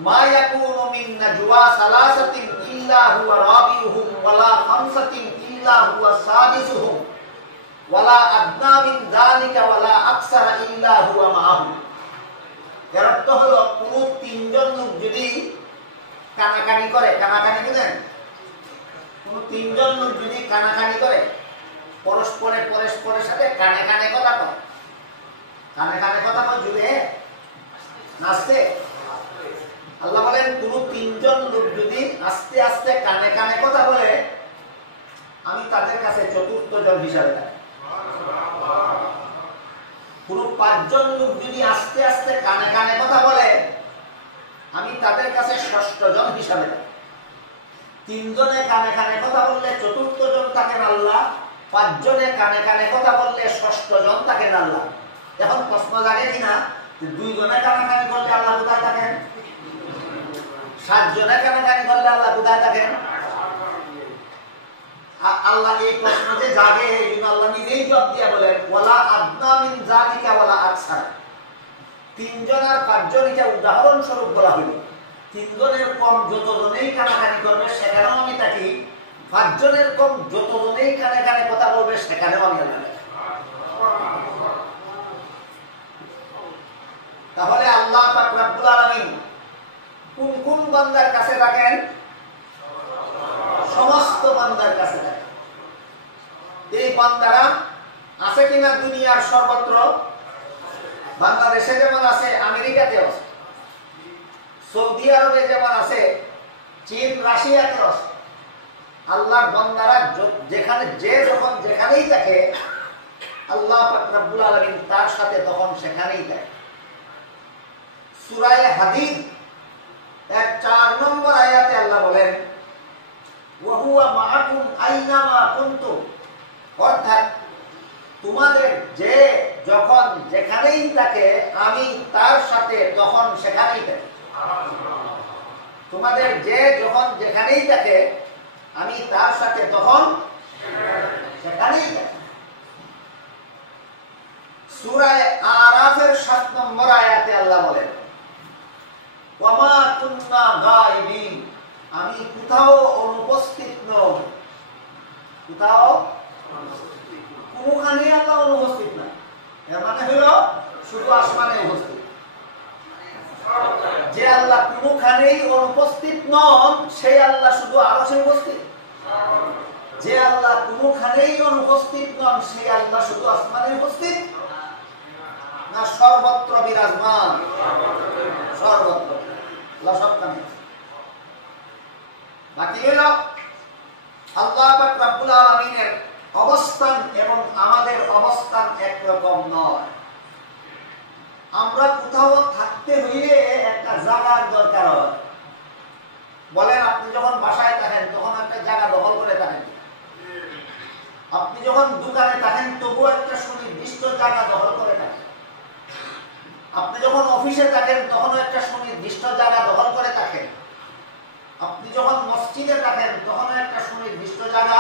মা ইয়াকুনু মিন নাজওয়া সালাসাতিন ইল্লা হুয়া রাবিউহুম ওয়ালা খামসাতিন ইল্লা হুয়া সাদিসুহুম ওয়ালা আদনা মিন যালিকা ওয়ালা আকসারা ইল্লা হুয়া মাআহুম। এর অর্থ হলো কোন তিনজন লোক যদি কানাকানি করে, কানাকানি বুঝেন, কোন তিনজন লোক যদি কানাকানি করে, পরস্পরের সাথে কানে কানে কথা কয়, কানে কানে কথা কয় জুড়ে নাচতে, আল্লাহ বলেন কোন তিনজন লোক যদি আস্তে আস্তে কানে কানে কথা বলে, আমি তাদের কাছে চতুর্থ জন হিসাবে থাকি। কোন 5 জন লোক যদি আস্তে আস্তে কানে কানে কথা বলে, আমি তাদের কাছে ষষ্ঠ জন হিসাবে থাকি। 3 জনে কানে কানে কথা বললে চতুর্থ জন থাকেন আল্লাহ, 5 জনে কানে কানে কথা বললে ষষ্ঠ জন থাকেন আল্লাহ। এখন প্রশ্ন জাগে কিনা 2 জনে কানাকানি করলে আল্লাহ কোথায় থাকেন? 7 জনে কানাকানি করলে আল্লাহ কোথায় থাকেন? আল্লাহ এই প্রশ্ন যে জাগে এই জন্য আল্লাহ নিজেই জবাব দিয়া বলেন ওয়ালা আদনা মিন যালিকা ওয়ালা আকসার। তিনজন আর পাঁচজন এটা উদাহরণ স্বরূপ বলা হলো। তিনজনের কম যতজনেই কানাকানি করবে সেখানেও আমি থাকি, পাঁচজনের কম যতজনেই কানে কানে কথা বলবে সেখানেও আমি থাকি। তাহলে আল্লাহ পাক রব্বুল আলামিন কোন কোন বান্দার কাছে রাখেন? সমস্ত বান্দার কাছে রাখেন। এই বান্দারা আছে কিনা দুনিয়ার সর্বত্র? বাংলাদেশে যেমন আছে, আমেরিকাতেও আছে, সৌদি আরবে যেমন আছে, চীন রাশিয়াতেও আছে। আল্লাহর বান্দারা যেখানে যে যখন যেখানেই থাকে আল্লাহ পাক রব্বুল আলামিন তার সাথে তখন সেখানেই থাকে। সূরা হাদীদ 4 নম্বর আয়াতে আল্লাহ বলেন ওয়া হুয়া মাআকুম আইনামা কুনতুম, অর্থাৎ তোমাদের যে যখন যেখানেই থাকে আমি তার সাথে তখন সেখানেই থাকি। তোমাদের যে যখন যেখানেই থাকে আমি তার সাথে তখন সেখানেই থাকি। সূরা আরাফের 7 নম্বর আয়াতে আল্লাহ বলেন ওয়া মা কুননা গায়িবিন, আমি কোথাও অনুপস্থিত নই। কোথাও কোনখানে আল্লাহ অনুপস্থিত না, এর মানে হলো শুধু আসমানে উপস্থিত। যে আল্লাহ কোনখানেই অনুপস্থিত নন সেই আল্লাহ শুধু আরশে উপস্থিত। যে আল্লাহ কোনখানেই অনুপস্থিত নন সেই আল্লাহ শুধু আসমানে উপস্থিত না সর্বত্র বিরাজমান? সর্বত্র, আল্লাহ সবখানে। বাকি হলো আল্লাহ পাক রব্বুল আলামিনের অবস্থান এবং আমাদের অবস্থান একরকম নয়। আমরা কোথাও থাকতে হইলে একটা জায়গার দরকার হয়। বলেন আপনি যখন বাসায় থাকেন তখন একটা জায়গা দখল করে থাকেন, আপনি যখন দোকানে থাকেন তবুও একটা সুনির্দিষ্ট জায়গা দখল করে থাকেন, আপনি যখন অফিসে থাকেন তখনও একটা সুনির্দিষ্ট জায়গা দখল করে থাকেন, আপনি যখন মসজিদে থাকেন তখনও একটা সুনির্দিষ্ট জায়গা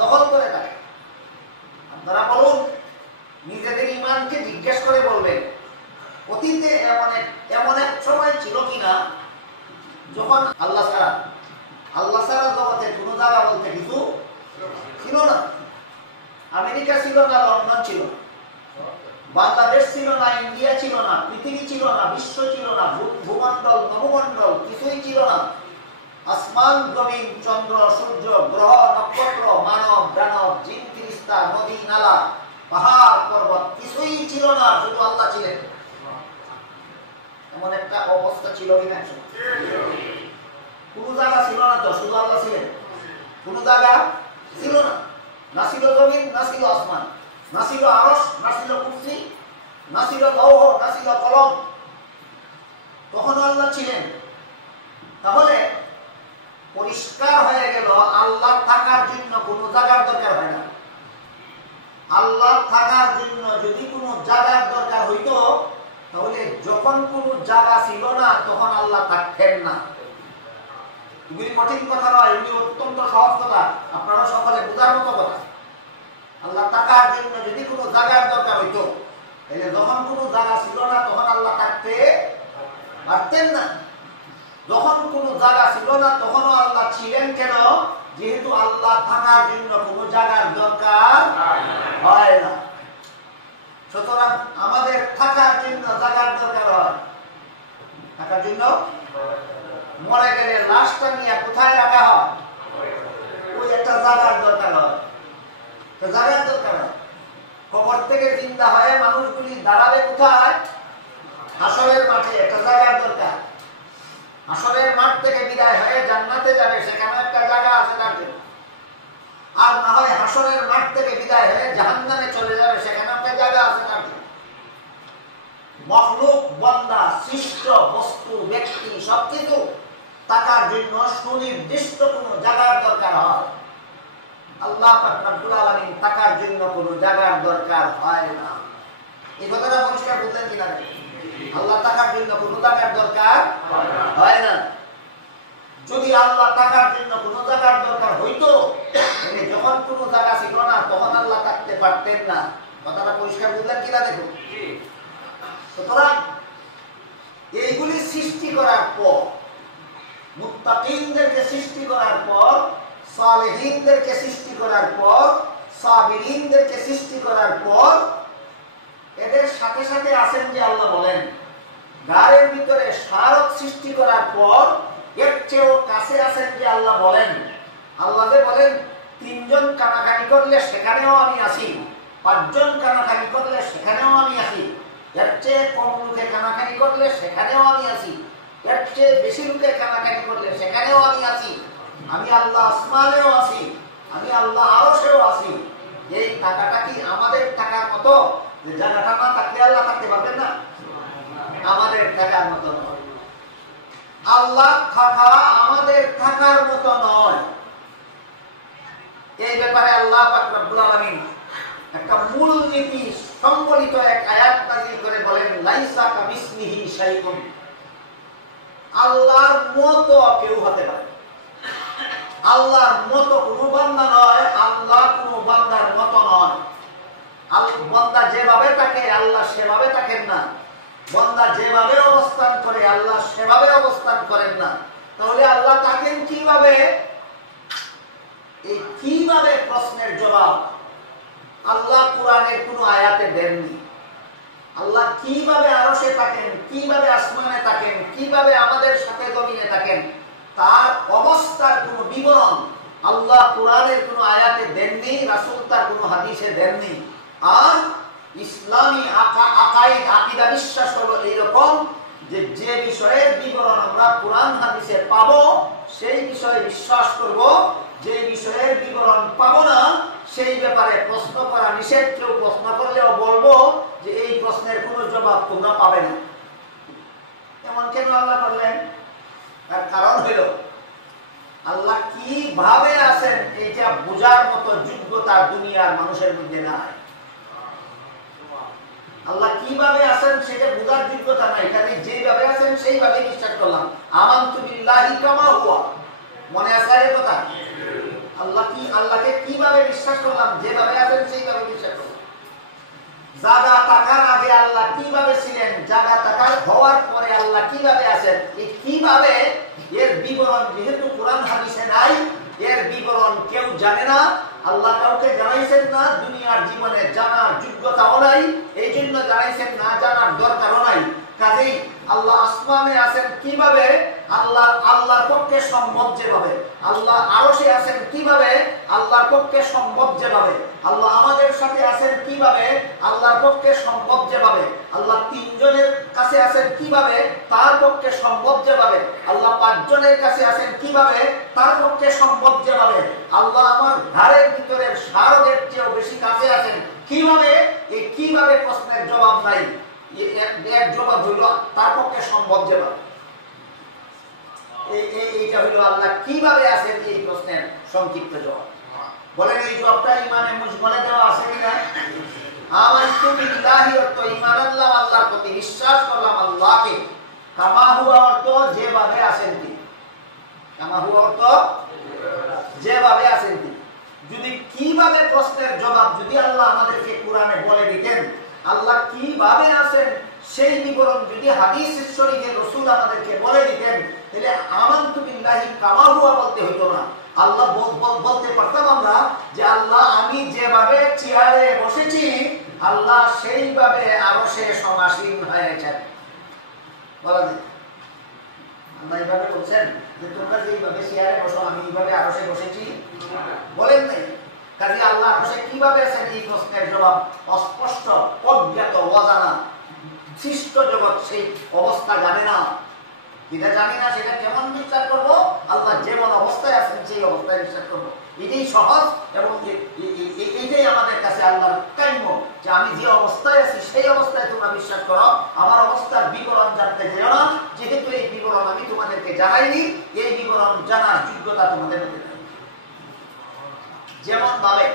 দখল করে থাকেন। আপনারা বলুন, নিজেদের ইমানকে জিজ্ঞেস করে বলবেন অতীতে এমন এক সময় ছিল কিনা যখন আল্লাহ ছাড়া জগতে কোনো জায়গা বলতে কিছু ছিল না। আমেরিকা ছিল না, লন্ডন ছিল না, বাংলাদেশ ছিল না, ইন্ডিয়া ছিল না, পৃথিবী ছিল না, বিশ্ব ছিল না, ভূমণ্ডল নভমণ্ডল কিছুই ছিল না। আসমান জমিন চন্দ্র সূর্য গ্রহ নক্ষত্র মানব দানব জিন ফিরিস্তা নদী নালা পাহাড় পর্বত কিছুই ছিল না, শুধু আল্লাহ ছিলেন। এমন একটা অবস্থা ছিল কিনা? কোন জায়গা ছিল না তো, শুধু আল্লাহ ছিলেন। কোন জায়গা ছিল না, না ছিল জমিন, না ছিল আসমান, না ছিল আরশ, না ছিল কুরসি, না ছিল লৌহ, না ছিল কলম, তখন আল্লাহ ছিলেন। তাহলে পরিষ্কার হয়ে গেল আল্লাহ থাকার জন্য কোনো জায়গার দরকার হয় না। আল্লাহ থাকার জন্য যদি কোনো জায়গার দরকার হইতো তাহলে যখন কোনো জায়গা ছিল না তখন আল্লাহ থাকতেন না। এগুলি কঠিন কথা নয়, এগুলি অত্যন্ত সহজ কথা, আপনারা সকলে বোঝার মতো কথা। আল্লাহ থাকার জন্য যদি কোনো জায়গার দরকার হইতো তাহলে যখন কোনো জায়গা ছিল না তখন আল্লাহ থাকতে পারতেন না। যখন কোনো জায়গা ছিল না তখনও আল্লাহ ছিলেন। কেন? যেহেতু আল্লাহ থাকার জন্য কোনো জায়গার দরকার হয় না। সুতরাং আমাদের থাকার জন্য জায়গার দরকার হয়। থাকার জন্য মরে গেলে লাশটা নিয়ে কোথায় রাখা হয়? ওই একটা জায়গার দরকার হয়, জায়গার দরকার হয়। কবর থেকে জিন্দা হয়ে মানুষগুলি দাঁড়াবে কোথায়? হাসরের মাঠে, একটা জায়গার দরকার। হাসরের মাঠ থেকে বিদায় হয়ে জান্নাতে যাবে, সেখানে একটা জায়গা আছে তার জন্য। আর না হয় হাসরের মাঠ থেকে বিদায় হয়ে জাহান্নামে চলে যাবে, সেখানে একটা জায়গা আছে তার জন্য। মখলুক বান্দা সৃষ্ট বস্তু ব্যক্তি সবকিছু থাকার জন্য সুনির্দিষ্ট কোনো জায়গার দরকার হয়। আল্লাহ পাক রব্বুল আলামিন থাকার জন্য কোনো জায়গার দরকার হয় না। এই কথাটা পরিষ্কার বুঝলেন কিনা? আল্লাহ থাকার জন্য কোনো জায়গার দরকার হয় না। যদি আল্লাহ থাকার জন্য কোনো জায়গার দরকার হইতো, যখন কোনো জায়গা ছিল না তখন আল্লাহ থাকতে পারতেন না। কথাটা পরিষ্কার বুঝলেন কিনা দেখুন। সুতরাং এইগুলি সৃষ্টি করার পর, মুত্তাকিনদেরকে সৃষ্টি করার পর, সালেহিনদেরকে সৃষ্টি করার পর, সাবিরিনদেরকে সৃষ্টি করার পর, এদের সাথে সাথে আছেন যে আল্লাহ বলেন গায়ের ভিতরে শারক সৃষ্টি করার পর এর চেয়েও কাছে আছেন যে আল্লাহ বলেন, আল্লাহ যে বলেন 3 জন কানাকানি করলে সেখানেও আমি আছি, 5 জন কানাকানি করলে সেখানেও আমি আছি, এর চেয়ে কম লোকে কানাকানি করলে সেখানেও আমি আছি, এর চেয়ে বেশি লোকে কানাকানি করলে সেখানেও আমি আছি, আমি আল্লাহ আসমানেও আছি, আমি আল্লাহ আরশেও আছি। এই টাকাটা কি আমাদের টাকার মতো যে জায়গাটা না থাকলে আল্লাহ থাকতে পারবেন না? আমাদের টাকার মতো নয়। আল্লাহ থাকা আমাদের থাকার মতো নয়। এই ব্যাপারে আল্লাহ পাক রব্বুল আলামিন একটা মূল নীতি সম্বলিত এক আয়াত নাযিল করে বলেন, লাইসা কামিসলিহি শাইউন। আল্লাহর মতো কেউ হতে পারে। আল্লাহর মতো কোনো বান্দা নয়, আল্লাহ কোনো বান্দার মতো নয়। বান্দা যেভাবে থাকে আল্লাহ সেভাবে থাকেন না, বান্দা যেভাবে অবস্থান করে আল্লাহ সেভাবে অবস্থান করেন না। তাহলে আল্লাহ থাকেন কিভাবে? এই কিভাবে প্রশ্নের জবাব আল্লাহ কোরআনের কোন আয়াতে দেননি। আল্লাহ কিভাবে আরশে থাকেন, কিভাবে আসমানে থাকেন, কিভাবে আমাদের সাথে জমিনে থাকেন, তার অবস্থার কোন বিবরণ আল্লাহ কোরআনের কোন আয়াতে দেননি, রাসূল তার কোন হাদিসে দেননি। আর ইসলামী আকীদা বিশ্বাস হলো এইরকম যে যে বিষয়ের বিবরণ আমরা কোরআন হাদিসে পাবো সেই বিষয়ে বিশ্বাস করব, যে বিষয়ের বিবরণ পাবো না সেই ব্যাপারে প্রশ্ন করা নিষেধ। কেউ প্রশ্ন করলেও বলবো যে এই প্রশ্নের কোনো জবাব তোমরা পাবে না। এমন কেন আল্লাহ করলেন? তার কারণ হলো আল্লাহ কিভাবে আছেন এইটা বোঝার মতো যোগ্যতা দুনিয়ার মানুষের মধ্যে নাই। আল্লাহ কিভাবে আছেন সেটা বোঝার যোগ্যতা নাই। এখানে যেভাবে আছেন সেইভাবে বিশ্বাস করলাম। আমানতু বিল্লাহি কামা হুয়া। মনে আছে এই কথা? আল্লাহকে কিভাবে বিশ্বাস করলাম? যেভাবে আছেন সেইভাবে বিশ্বাস করলাম। জায়গা থাকার আগে আল্লাহ কিভাবে ছিলেন, জায়গা থাকার হওয়ার পরে আল্লাহ কিভাবে আছেন, এই কিভাবে এর বিবরণ যেহেতু কোরআন হাদিসে নাই, এর বিবরণ কেউ জানে না, আল্লাহ কাউকে জানাইছেন না, দুনিয়ার জীবনে জানার যোগ্যতাও নাই, এই জন্য জানাইছেন না, জানার দরকারও নাই। কাজেই আল্লাহ আসমানে আছেন কিভাবে, আল্লাহর পক্ষে সম্ভব যেভাবে, আল্লাহ আরশে আছেন কিভাবে, আল্লাহর পক্ষে সম্ভব যেভাবে, আল্লাহ আমাদের সাথে আছেন কিভাবে, আল্লাহর পক্ষে সম্ভব যেভাবে, আল্লাহ 3 জনের কাছে আছেন কিভাবে, তার পক্ষে সম্ভব যেভাবে, আল্লাহ 5 জনের কাছে আছেন কিভাবে, তার পক্ষে সম্ভব যেভাবে, আল্লাহ আমার ঘরের ভিতরের শারদের চেয়েও বেশি কাছে আছেন কিভাবে, এই কিভাবে প্রশ্নের জবাব নাই। এর জবাব হইল তার পক্ষে সম্ভব যেভাবে। এইটা হইল আল্লাহ কিভাবে আছেন এই প্রশ্নের সংক্ষিপ্ত জবাব। বলেন এই জবাবটা ইমানে মুজমলে দেওয়া আছে কিনা? আমানতু বিল্লাহি অর্থ ঈমান আনলাম, আল্লাহর প্রতি বিশ্বাস করলাম আল্লাহকে। কামা হুয়া অর্থ যেভাবে আছেন তিনি। কামা হুয়া অর্থ যেভাবে আছেন তিনি। যদি কিভাবে প্রশ্নের জবাব যদি আল্লাহ আমাদেরকে কোরআনে বলে দিতেন, আল্লাহ কিভাবে আছেন সেই বিবরণ যদি হাদিস শরীফে রাসূল আমাদেরকে বলে দিতেন, তাহলে আমানতু বিল্লাহি কামা হুয়া বলতে হতো না। আল্লাহ বলতে পারতাম আমরা যে আল্লাহ আমি যেভাবে চেয়ারে বসেছি আল্লাহ সেইভাবে আরশে সমাসীন হয়েছেন। বলা যায় আল্লাহ এইভাবে বলছেন যে তোমরা যেভাবে চেয়ারে বসো আমি এইভাবে আরশে বসেছি? বলেন নাই। কাজে আল্লাহ আরশে কিভাবে আছেন এই প্রশ্নের জবাব অস্পষ্ট, অজ্ঞাত, অজানা। সৃষ্ট জগৎ সেই অবস্থা জানে না। যেটা জানি না সেটা কেমন বিশ্বাস করবো? আল্লাহ যেমন অবস্থায় আছেন সেই অবস্থায় বিশ্বাস করবো। এটাই সহজ এবং এইটাই আমাদের কাছে আল্লাহর কাম্য যে আমি যে অবস্থায় আছি সেই অবস্থায় তোমরা বিশ্বাস করো, আমার অবস্থার বিবরণ জানতে যেও না। যেহেতু এই বিবরণ আমি তোমাদেরকে জানাইনি, এই বিবরণ জানার যোগ্যতা তোমাদের মধ্যে নেই। যেমন ভাবে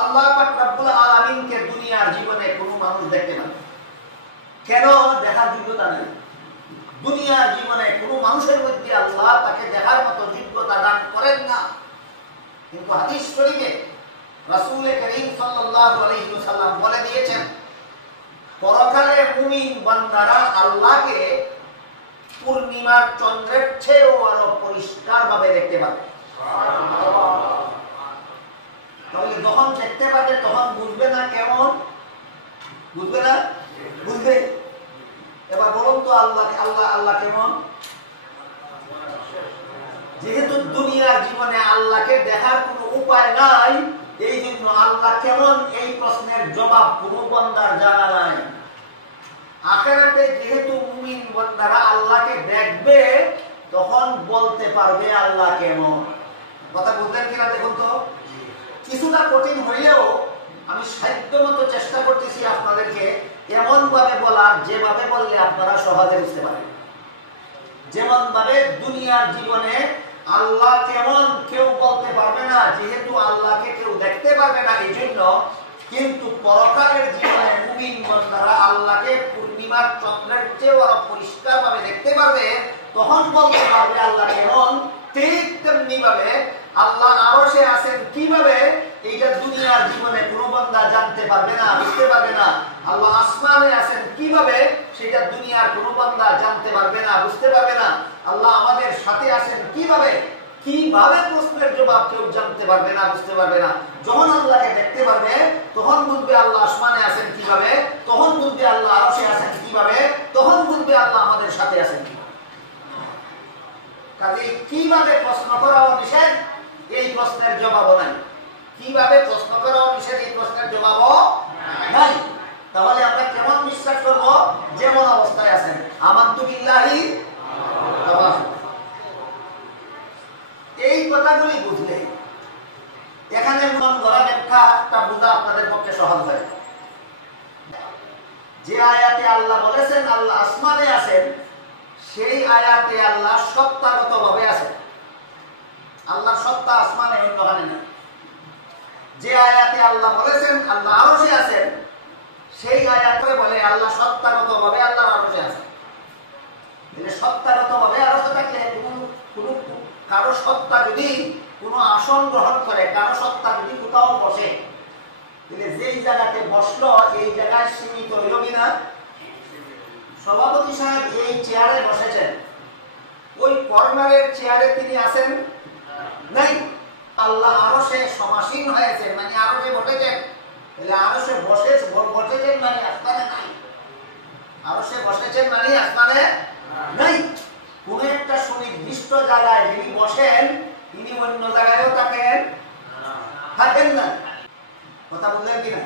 আল্লাহ পাক রব্বুল আলামিনকে দুনিয়ার জীবনে কোনো মানুষ দেখতে পাবে। কেন দেখার যোগ্যতা নেই? দুনিয়ার জীবনে কোনো মানুষের মধ্যে আল্লাহ তাকে দেখার মতো যোগ্যতা দান করেন না। কিন্তু হাদিস শরীফে রাসূল করিম সাল্লাল্লাহু আলাইহি ওয়াসাল্লাম বলে দিয়েছেন, পরকালে মুমিন বান্দারা আল্লাহকে পূর্ণিমার চন্দ্রের চেয়েও আরো পরিষ্কারভাবে দেখতে পাবে। তাহলে যখন দেখতে পাবে তখন বুঝবে না কেমন? বুঝবে না? বুঝবে। এবার বলুন তো আল্লাহ আল্লাহ আল্লাহ কেমন? যেহেতু দুনিয়ার জীবনে আল্লাহকে দেখার কোনো উপায় নাই, এই জন্য আল্লাহ কেমন এই প্রশ্নের জবাব কোনো বান্দার জানা নাই। আখিরাতে যেহেতু মুমিন বান্দারা আল্লাহকে দেখবে, তখন বলতে পারবে আল্লাহ কেমন। কথা বুঝলেন কিনা দেখুন তো। কিছুটা কঠিন হইলেও আমি সাধ্যমতো চেষ্টা করতেছি আপনাদেরকে এমন ভাবে বলার, যেভাবে বললে আপনারা সহজে বুঝতে পারেন। যেমন ভাবে দুনিয়ার জীবনে আল্লাহ কেমন কেউ বলতে পারবে না, যেহেতু আল্লাহকে কেউ দেখতে পারবে না এই জন্য। কিন্তু পরকালের জীবনে মুমিন বান্দারা আল্লাহকে পূর্ণিমার চন্দ্রের চেয়েও আরো পরিষ্কারভাবে দেখতে পারবে, তখন বলতে পারবে আল্লাহ কেমন। ঠিক তেমনি ভাবে আল্লাহ আরশে আছেন কিভাবে, এইটা দুনিয়ার জীবনে কোনো বান্দা জানতে পারবে না, বুঝতে পারবে না। আল্লাহ আসমানে আছেন কিভাবে, সেটা দুনিয়ার কোনো বান্দা জানতে পারবে না, বুঝতে পারবে না। আল্লাহ আমাদের সাথে আছেন কিভাবে, কিভাবে প্রশ্নের জবাব কেউ জানতে পারবে না, বুঝতে পারবে না। যখন আল্লাহকে দেখতে পারবে তখন বুঝবে আল্লাহ আসমানে আছেন কিভাবে, তখন বুঝবে আল্লাহ আরশে আছেন কিভাবে, তখন বুঝবে আল্লাহ আমাদের সাথে আছেন কিভাবে। কাজে কিভাবে প্রশ্ন করাও নিষেধ, এই প্রশ্নের জবাবও নাই। কিভাবে প্রশ্ন করাও নিষেধ, এই প্রশ্নের জবাবও নাই। তাহলে আমরা কেমন বিশ্বাস করব? যেমন অবস্থায় আছেন। আমানতু বিল্লাহি। এই কথাগুলি বুঝলে এখানে মন গড়া ব্যাখ্যাটা বোঝা আপনাদের পক্ষে সহজ হয়। যে আয়াতে আল্লাহ বলেছেন আল্লাহ আসমানে আছেন, সেই আয়াতে আল্লাহ সত্তাগতভাবে আছেন। আল্লাহর সত্তা আসমানে, অন্যখানে নেই। যে আয়াতে আল্লাহ বলেছেন আল্লাহ আরশে আছেন, সেই আয়াতে বলে আল্লাহ সত্তাগতভাবে আল্লাহর আরশে আছেন। সত্তাগতভাবে আরশে থাকলে কারো সত্তা যদি কোনো আসন গ্রহণ করে, কারো সত্তা যদি কোথাও বসে, তাহলে যেই জায়গাতে বসলো এই জায়গায় সীমিত হইল কিনা? সভাপতি সাহেব এই চেয়ারে বসেছেন, ওই কর্নারের চেয়ারে তিনি আছেন নাই। আল্লাহ আরশে সমাসীন হয়েছেন, মানে আরশে বসেছেন। তাহলে আরশে বসেছেন মানে আসমানে নাই। আরশে বসেছেন মানে আসমানে নাই। কোন একটা সুনির্দিষ্ট জায়গায় যিনি বসেন, তিনি অন্য জায়গায়ও থাকেন না। কথা বললেন কিনা?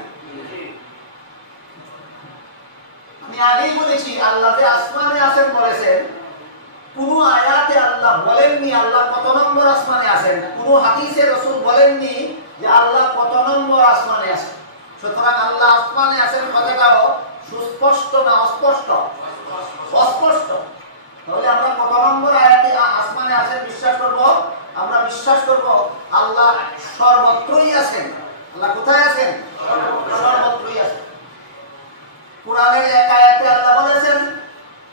আমি আগেই বলেছি আল্লাহ যে আসমানে আছেন বলেছেন, কোন আয়াতে আল্লাহ বলেননি আল্লাহ কত নম্বর আসমানে আছেন। কোন হাদিসে রাসূল বলেননি যে আল্লাহ কত নম্বর আসমানে আছেন। সুতরাং আল্লাহ আসমানে আছেন কথাটাও সুস্পষ্ট না অস্পষ্ট? অস্পষ্ট। তাহলে আমরা কত নম্বর আয়াতে আসমানে আছেন বিশ্বাস করব? আমরা বিশ্বাস করব আল্লাহ সর্বত্রই আছেন। আল্লাহ কোথায় আছেন? সর্বত্রই আছেন। কোরআনের এক আয়াতে আল্লাহ বলেছেন,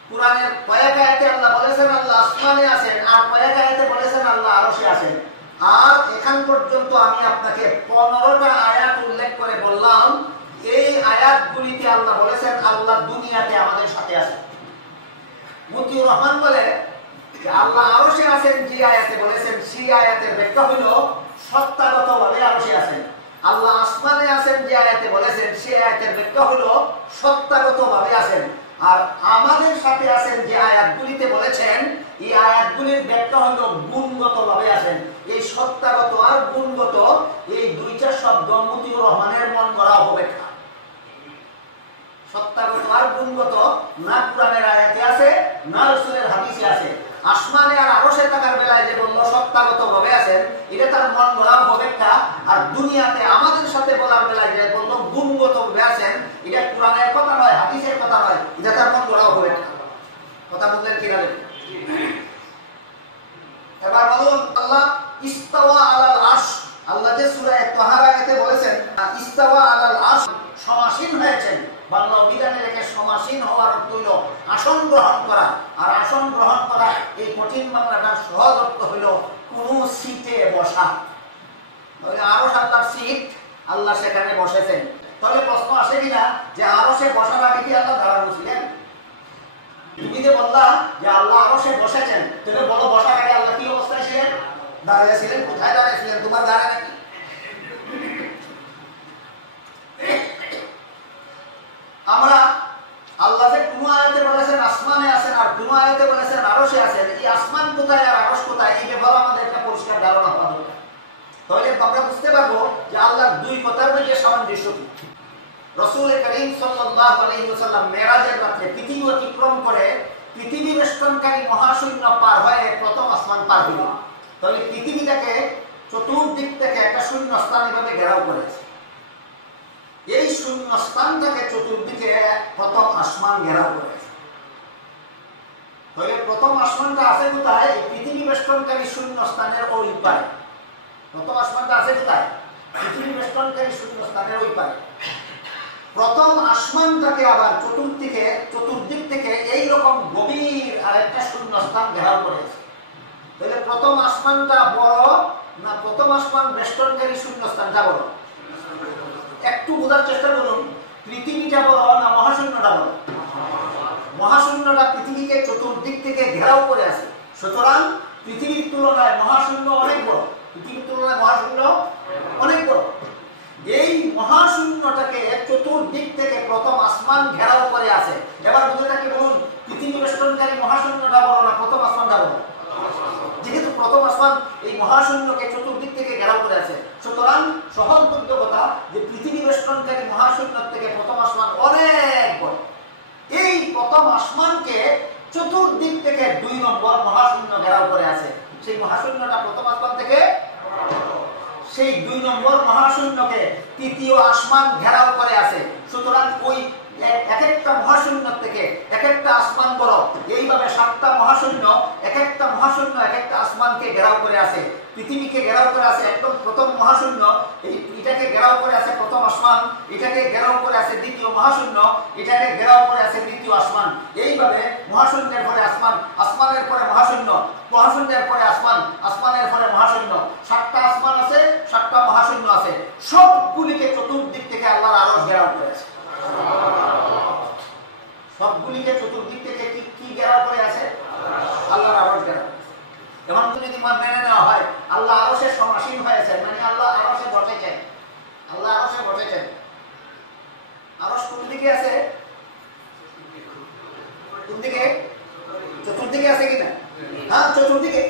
কোরআনের কয়েক আয়াতে আল্লাহ বলেছেন আল্লাহ আসমানে আছেন, আর কয়েক আয়াতে বলেছেন আল্লাহ আরশে আছেন। আর এখান পর্যন্ত আমি আপনাকে 15টা আয়াত উল্লেখ করে বললাম, এই আয়াতগুলিতে আল্লাহ বলেছেন আল্লাহ দুনিয়াতে আমাদের সাথে আছেন। মতিউর রহমান বলে যে আল্লাহ আরশে আছেন যে আয়াতে বলেছেন, সেই আয়াতের ব্যাখ্যা হলো সত্তাগতভাবে আরশে আছেন। আল্লাহ আসমানে আছেন যে আয়াতে বলেছেন, সেই আয়াতের ব্যাখ্যা হলো সত্তাগতভাবে আছেন। আর আমাদের সাথে আছেন যে আয়াতগুলিতে বলেছেন, এই আয়াতগুলির ব্যাখ্যা হলো গুণগতভাবে আছেন। এই সত্তাগত আর গুণগত এই দুইটা শব্দ মতিউর রহমানের মন করা অপব্যাখ্যা। সত্তাগত আর গুণগত না কোরআনের আয়াতে আছে, না রাসূলের হাদিসে আছে। আসমানে আর আরশে থাকার বেলায় যে বলল সত্তাগতভাবে আছেন, এটা তার মন গড়া অপব্যাখ্যা। আর দুনিয়াতে আমাদের সাথে বলার বেলায় যে বলল গুণগতভাবে আছেন, এটা কোরআনের কথা নয়, হাদিসের কথা নয়, এটা তার মন গড়া অপব্যাখ্যা। কথা বুঝলেন কিনা? এবার বলুন আল্লাহ ইস্তাওয়া আলাল আরশ, আল্লাহ যে সূরা তাহারা এতে বলেছেন ইস্তাওয়া আলাল আরশ, সমাসীন হয়েছেন। বাংলা অভিধানে রেখে সমাসীন হওয়ার অর্থ হইল আসন গ্রহণ করা। আর আসন গ্রহণ করা এই কঠিন বাংলাটার সহজ অর্থ হইল কোন সিটে বসা। তাহলে আরশ আল্লাহর সিট, আল্লাহ সেখানে বসেছেন। তাহলে প্রশ্ন আসে কিনা যে আরশে বসার আগে কি আল্লাহ দাঁড়ানো ছিলেন? তুমি যে বললা যে আল্লাহ আরশে বসেছেন, তুমি বলো বসার আগে আল্লাহ কি অবস্থায় ছিলেন? দাঁড়িয়ে ছিলেন। কোথায় দাঁড়িয়ে ছিলেন? তোমার দাঁড়ায় নাকি? আমরা আল্লাহ যে কোন আয়াতে বলেছেন আসমানে আছেন আর কোন আয়াতে বলেছেন আরশে আছেন, এই আসমান কোথায় আর আরশ কোথায় এই ব্যাপারে আমাদের একটা পরিষ্কার ধারণা হওয়া দরকার। তাহলে আমরা বুঝতে পারবো যে আল্লাহর দুই কথার মধ্যে সামঞ্জস্য কি। রাসূল করিম সাল্লাল্লাহু আলাইহি ওয়াসাল্লাম মেরাজের রাতে পৃথিবী অতিক্রম করে পৃথিবী বেষ্টনকারী মহাশূন্য পার হয়ে প্রথম আসমান পার হইল। তাহলে পৃথিবীটাকে চতুর্দিক থেকে একটা শূন্য স্থান এভাবে ঘেরাও করেছে। এই শূন্য স্থানটাকে চতুর্দিকে প্রথম আসমান ঘেরাও করেছে। তাহলে প্রথম আসমানটা আছে কোথায়? এই পৃথিবী বেষ্টনকারী শূন্য স্থানের ওই পারে। প্রথম আসমানটা আছে কোথায়? পৃথিবী বেষ্টনকারী শূন্য স্থানের ওই পারে। প্রথম আসমানটাকে আবার চতুর্দিক থেকে এইরকম গভীর আর একটা শূন্য স্থান ঘেরাও করেছে। তাহলে প্রথম আসমানটা বড় না প্রথম আসমান বেষ্টনকারী শূন্য স্থানটা বড়? একটু বোঝার চেষ্টা করুন। পৃথিবীটা বড় না মহাশূন্যটা বড়? মহাশূন্যটা পৃথিবীকে চতুর্দিক থেকে ঘেরাও করে আছে। সুতরাং পৃথিবীর তুলনায় মহাশূন্য অনেক বড়। পৃথিবীর তুলনায় মহাশূন্য অনেক বড়। এই মহাশূন্যটাকে চতুর্দিক থেকে প্রথম আসমান ঘেরাও করে আছে। এবার বুঝেটাকে বলুন, পৃথিবী বেষ্টনকারী মহাশূন্যটা বড় না প্রথম আসমানটা বড়? যেহেতু প্রথম আসমান এই মহাশূন্যকে চতুর্দিক থেকে ঘেরাও করে আছে, সুতরাং সহজবোধ্য কথা যে পৃথিবী বেষ্টনকারী মহাশূন্য থেকে প্রথম আসমান অনেক বড়। এই প্রথম আসমানকে চতুর্দিক থেকে 2 নম্বর মহাশূন্য ঘেরাও করে আছে। সেই মহাশূন্যটা প্রথম আসমান থেকে, সেই 2 নম্বর মহাশূন্যকে তৃতীয় আসমান ঘেরাও করে আছে। সুতরাং ওই এক একটা মহাশূন্য থেকে এক একটা আসমান বড়। এইভাবে 7টা মহাশূন্য, এক একটা মহাশূন্য এক একটা আসমানকে ঘেরাও করে আছে। পৃথিবীকে ঘেরাও করে আছে একদম প্রথম মহাশূন্য, এটাকে ঘেরাও করে আছে প্রথম আসমান, এটাকে ঘেরাও করে আছে দ্বিতীয় মহাশূন্য, এটাকে ঘেরাও করে আছে দ্বিতীয় আসমান। এইভাবে মহাশূন্যের পরে আসমান, আসমানের পরে মহাশূন্য, মহাশূন্যের পরে আসমান, আসমানের পরে মহাশূন্য। 7টা আসমান আছে, 7টা মহাশূন্য আছে। সবগুলিকে চতুর্দিক থেকে আল্লাহর আরশ ঘেরাও করে আছে। সবগুলিকে চতুর্দিক থেকে কি ঘেরাও করে আছে? আল্লাহর আরশ ঘেরাও। এমন যদি মেনে নেওয়া হয় আল্লাহ আরশে সমাসীন হয়েছে, মানে আল্লাহ আরশে বসেছেন। আল্লাহ আরশে বসেছেন। আরশ কোন দিকে আছে? কোন দিকে? চতুর্দিকে আছে কিনা? হ্যাঁ, চতুর্দিকে।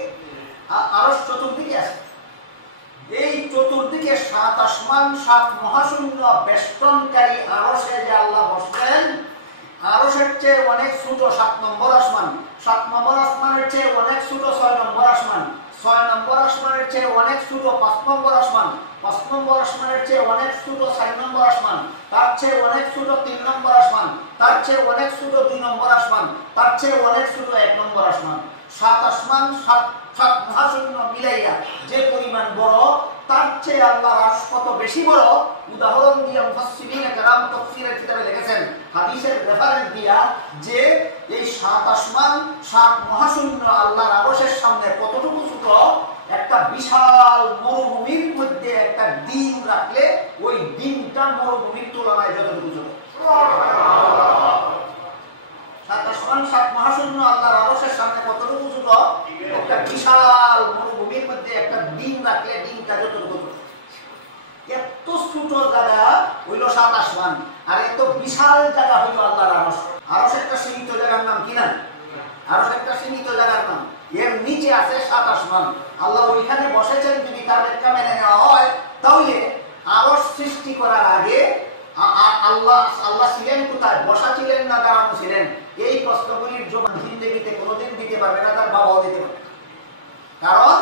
আরশ চতুর্দিকে আছে। এই চতুর্দিকে 7 আসমান 7 মহাশূন্য বেষ্টনকারী আরশে যে আল্লাহ বসলেন, আরশের চেয়ে অনেক ছোট 7 নম্বর আসমান, 7 নম্বর আসমানের চেয়ে অনেক ছোট 6 নম্বর আসমান, 6 নম্বর আসমানের চেয়ে অনেক ছোট 5 নম্বর আসমান, 5 নম্বর আসমানের চেয়ে অনেক ছোট 4 নম্বর আসমান, তার চেয়ে অনেক ছোট 3 নম্বর আসমান, তার চেয়ে অনেক ছোট 2 নম্বর আসমান, তার চেয়ে অনেক ছোট 1 নম্বর আসমান। 7 আসমান 7 মহাশূন্য মিলাইয়া যে পরিমাণ বড়, তার চেয়ে আল্লাহর আরশ কত বেশি বড় উদাহরণ দিয়ে মুফাসসিরিন কেরাম তাফসীরের কিতাবে লিখেছেন, হাদিসের রেফারেন্স দিয়া, যে এই 7 আসমান 7 মহাশূন্য আল্লাহর আরশের সামনে কতটুকু ছোট। একটা বিশাল মরুভূমির মধ্যে একটা ডিম রাখলে ওই ডিমটা মরুভূমির তুলনায় যতটুকু ছোট। 7 আসমান 7 মহাশূন্য আল্লাহর আরশের সামনে কতটুকু ছোট? একটা বিশাল মরুভূমির মধ্যে একটা ডিম রাখলে ডিমটা যতটুকু ছোট। এত ছোট জায়গা হইল 7 আসমান, আর এত বিশাল জায়গা হইল আল্লাহর আরশ। আরশ একটা সীমিত জায়গার নাম কি না? আরশ একটা সীমিত জায়গার নাম। এর নিচে আছে 7 আসমান। আল্লাহ ওইখানে বসেছেন যদি তার ব্যাখ্যা মেনে নেওয়া হয়, তাহলে আরশ সৃষ্টি করার আগে আল্লাহ ছিলেন কোথায়? বসা ছিলেন না দাঁড়ানো ছিলেন? এই প্রশ্নগুলির জবাব জিন্দেগিতে কোনোদিন দিতে পারবে না, তার বাবাও দিতে পারবে। কারণ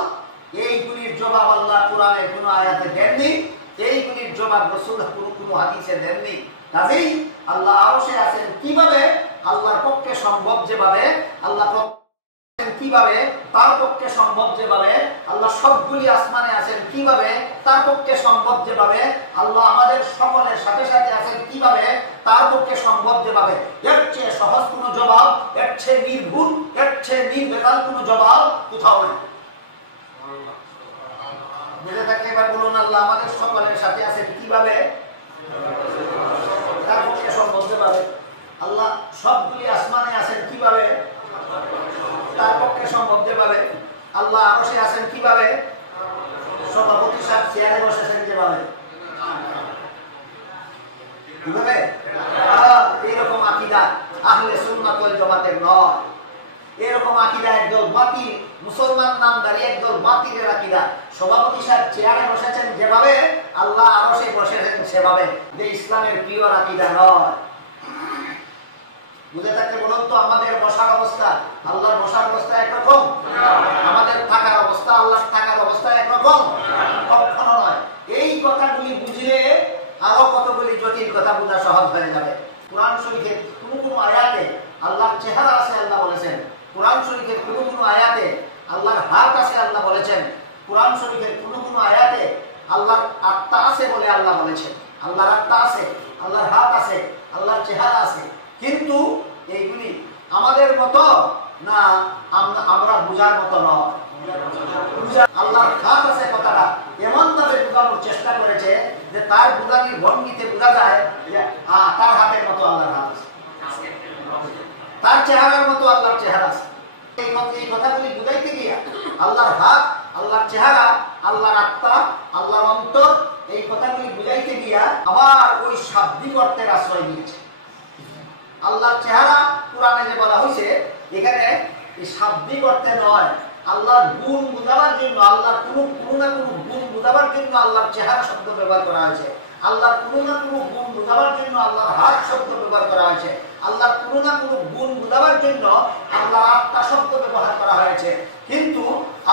এইগুলির জবাব আল্লাহ কোরআনের কোনো আয়াতে দেননি, এইগুলির জবাব রাসূল কোনো হাদিসে দেননি। কাজেই আল্লাহ আরশে আছেন কিভাবে? আল্লাহর পক্ষে সম্ভব যেভাবে। আল্লাহ কিভাবে তার পক্ষে সম্ভব যেভাবে আল্লাহ সবগুলি আসমানে আছেন কিভাবে তার পক্ষে সম্ভব যেভাবে আল্লাহ আমাদের সকলের সাথে সাথে আছেন কিভাবে তার পক্ষে সম্ভব যেভাবে এর চেয়ে সহজ কোনো জবাব এর চেয়ে নির্ভুল এর চেয়ে নির্বেজাল কোনো জবাব কোথাও নেই। বুঝে থাকলে এবার বলুন আল্লাহ আমাদের সকলের সাথে আছেন কিভাবে তার পক্ষে সম্ভব যেভাবে আল্লাহ সবগুলি আসমানে আছেন কিভাবে তার পক্ষে সম্ভব যেভাবে আল্লাহ আরশে আছেন কিভাবে সভাপতি সাহেব চেয়ারে বসেছেন যেভাবে কিভাবে এইরকম আকীদা আহলে সুন্নাত ওয়াল জামাতের নয়। এরকম আকীদা একদল বাতিল মুসলমান নামধারী একদল বাতিলের আকীদা। সভাপতি সাহেব চেয়ারে বসেছেন যেভাবে আল্লাহ আরশে বসেছেন সেভাবে, যে ইসলামের পিওর আকীদা নয়। বুঝে থাকলে বলুন তো আমাদের বসার অবস্থা আল্লাহর বসার অবস্থা একরকম, আমাদের থাকার অবস্থা আল্লাহর থাকার অবস্থা একরকম, কখনো নয়। এই কথাগুলি বুঝলে আরো কতগুলি জটিল কথা বোঝা সহজ হয়ে যাবে। কোরআন শরীফের কোনো আয়াতে আল্লাহর চেহারা আছে আল্লাহ বলেছেন, কোরআন শরীফের কোনো আয়াতে আল্লাহর হাত আছে আল্লাহ বলেছেন, কোরআন শরীফের কোনো আয়াতে আল্লাহর আত্মা আছে বলে আল্লাহ বলেছেন। আল্লাহর আত্মা আছে, আল্লাহর হাত আছে, আল্লাহর চেহারা আছে, কিন্তু এইগুলি আমাদের মতো না, আমরা বুঝার মতো নয়। আল্লাহর হাত আছে কথাটা এমন ভাবে বোঝানোর চেষ্টা করেছে যে তার বুঝানির ভঙ্গিতে বোঝা যায় যে তার হাতের মতো আল্লাহর হাত আছে, তার চেহারার মতো আল্লাহর চেহারা আছে। এই কথাগুলি বুঝাইতে গিয়া আল্লাহর হাত, আল্লাহর চেহারা, আল্লাহর আত্মা, আল্লাহর অন্তর, এই কথাগুলি বুঝাইতে গিয়া আবার ওই শাব্দিক অর্থের আশ্রয় নিয়েছে। আল্লাহর চেহারা কোরআনে যে বলা হয়েছে এখানে এই শাব্দিক অর্থে নয়, আল্লাহর গুণ বুঝাবার জন্য, আল্লাহর কোনো না কোনো গুণ বুঝাবার জন্য আল্লাহর চেহারা শব্দ ব্যবহার করা হয়েছে, আল্লাহর কোনো না কোনো গুণ বুঝাবার জন্য আল্লাহর হাত শব্দ ব্যবহার করা হয়েছে, আল্লাহর কোনো না কোনো গুণ বুঝাবার জন্য আল্লাহর আত্মা শব্দ ব্যবহার করা হয়েছে। কিন্তু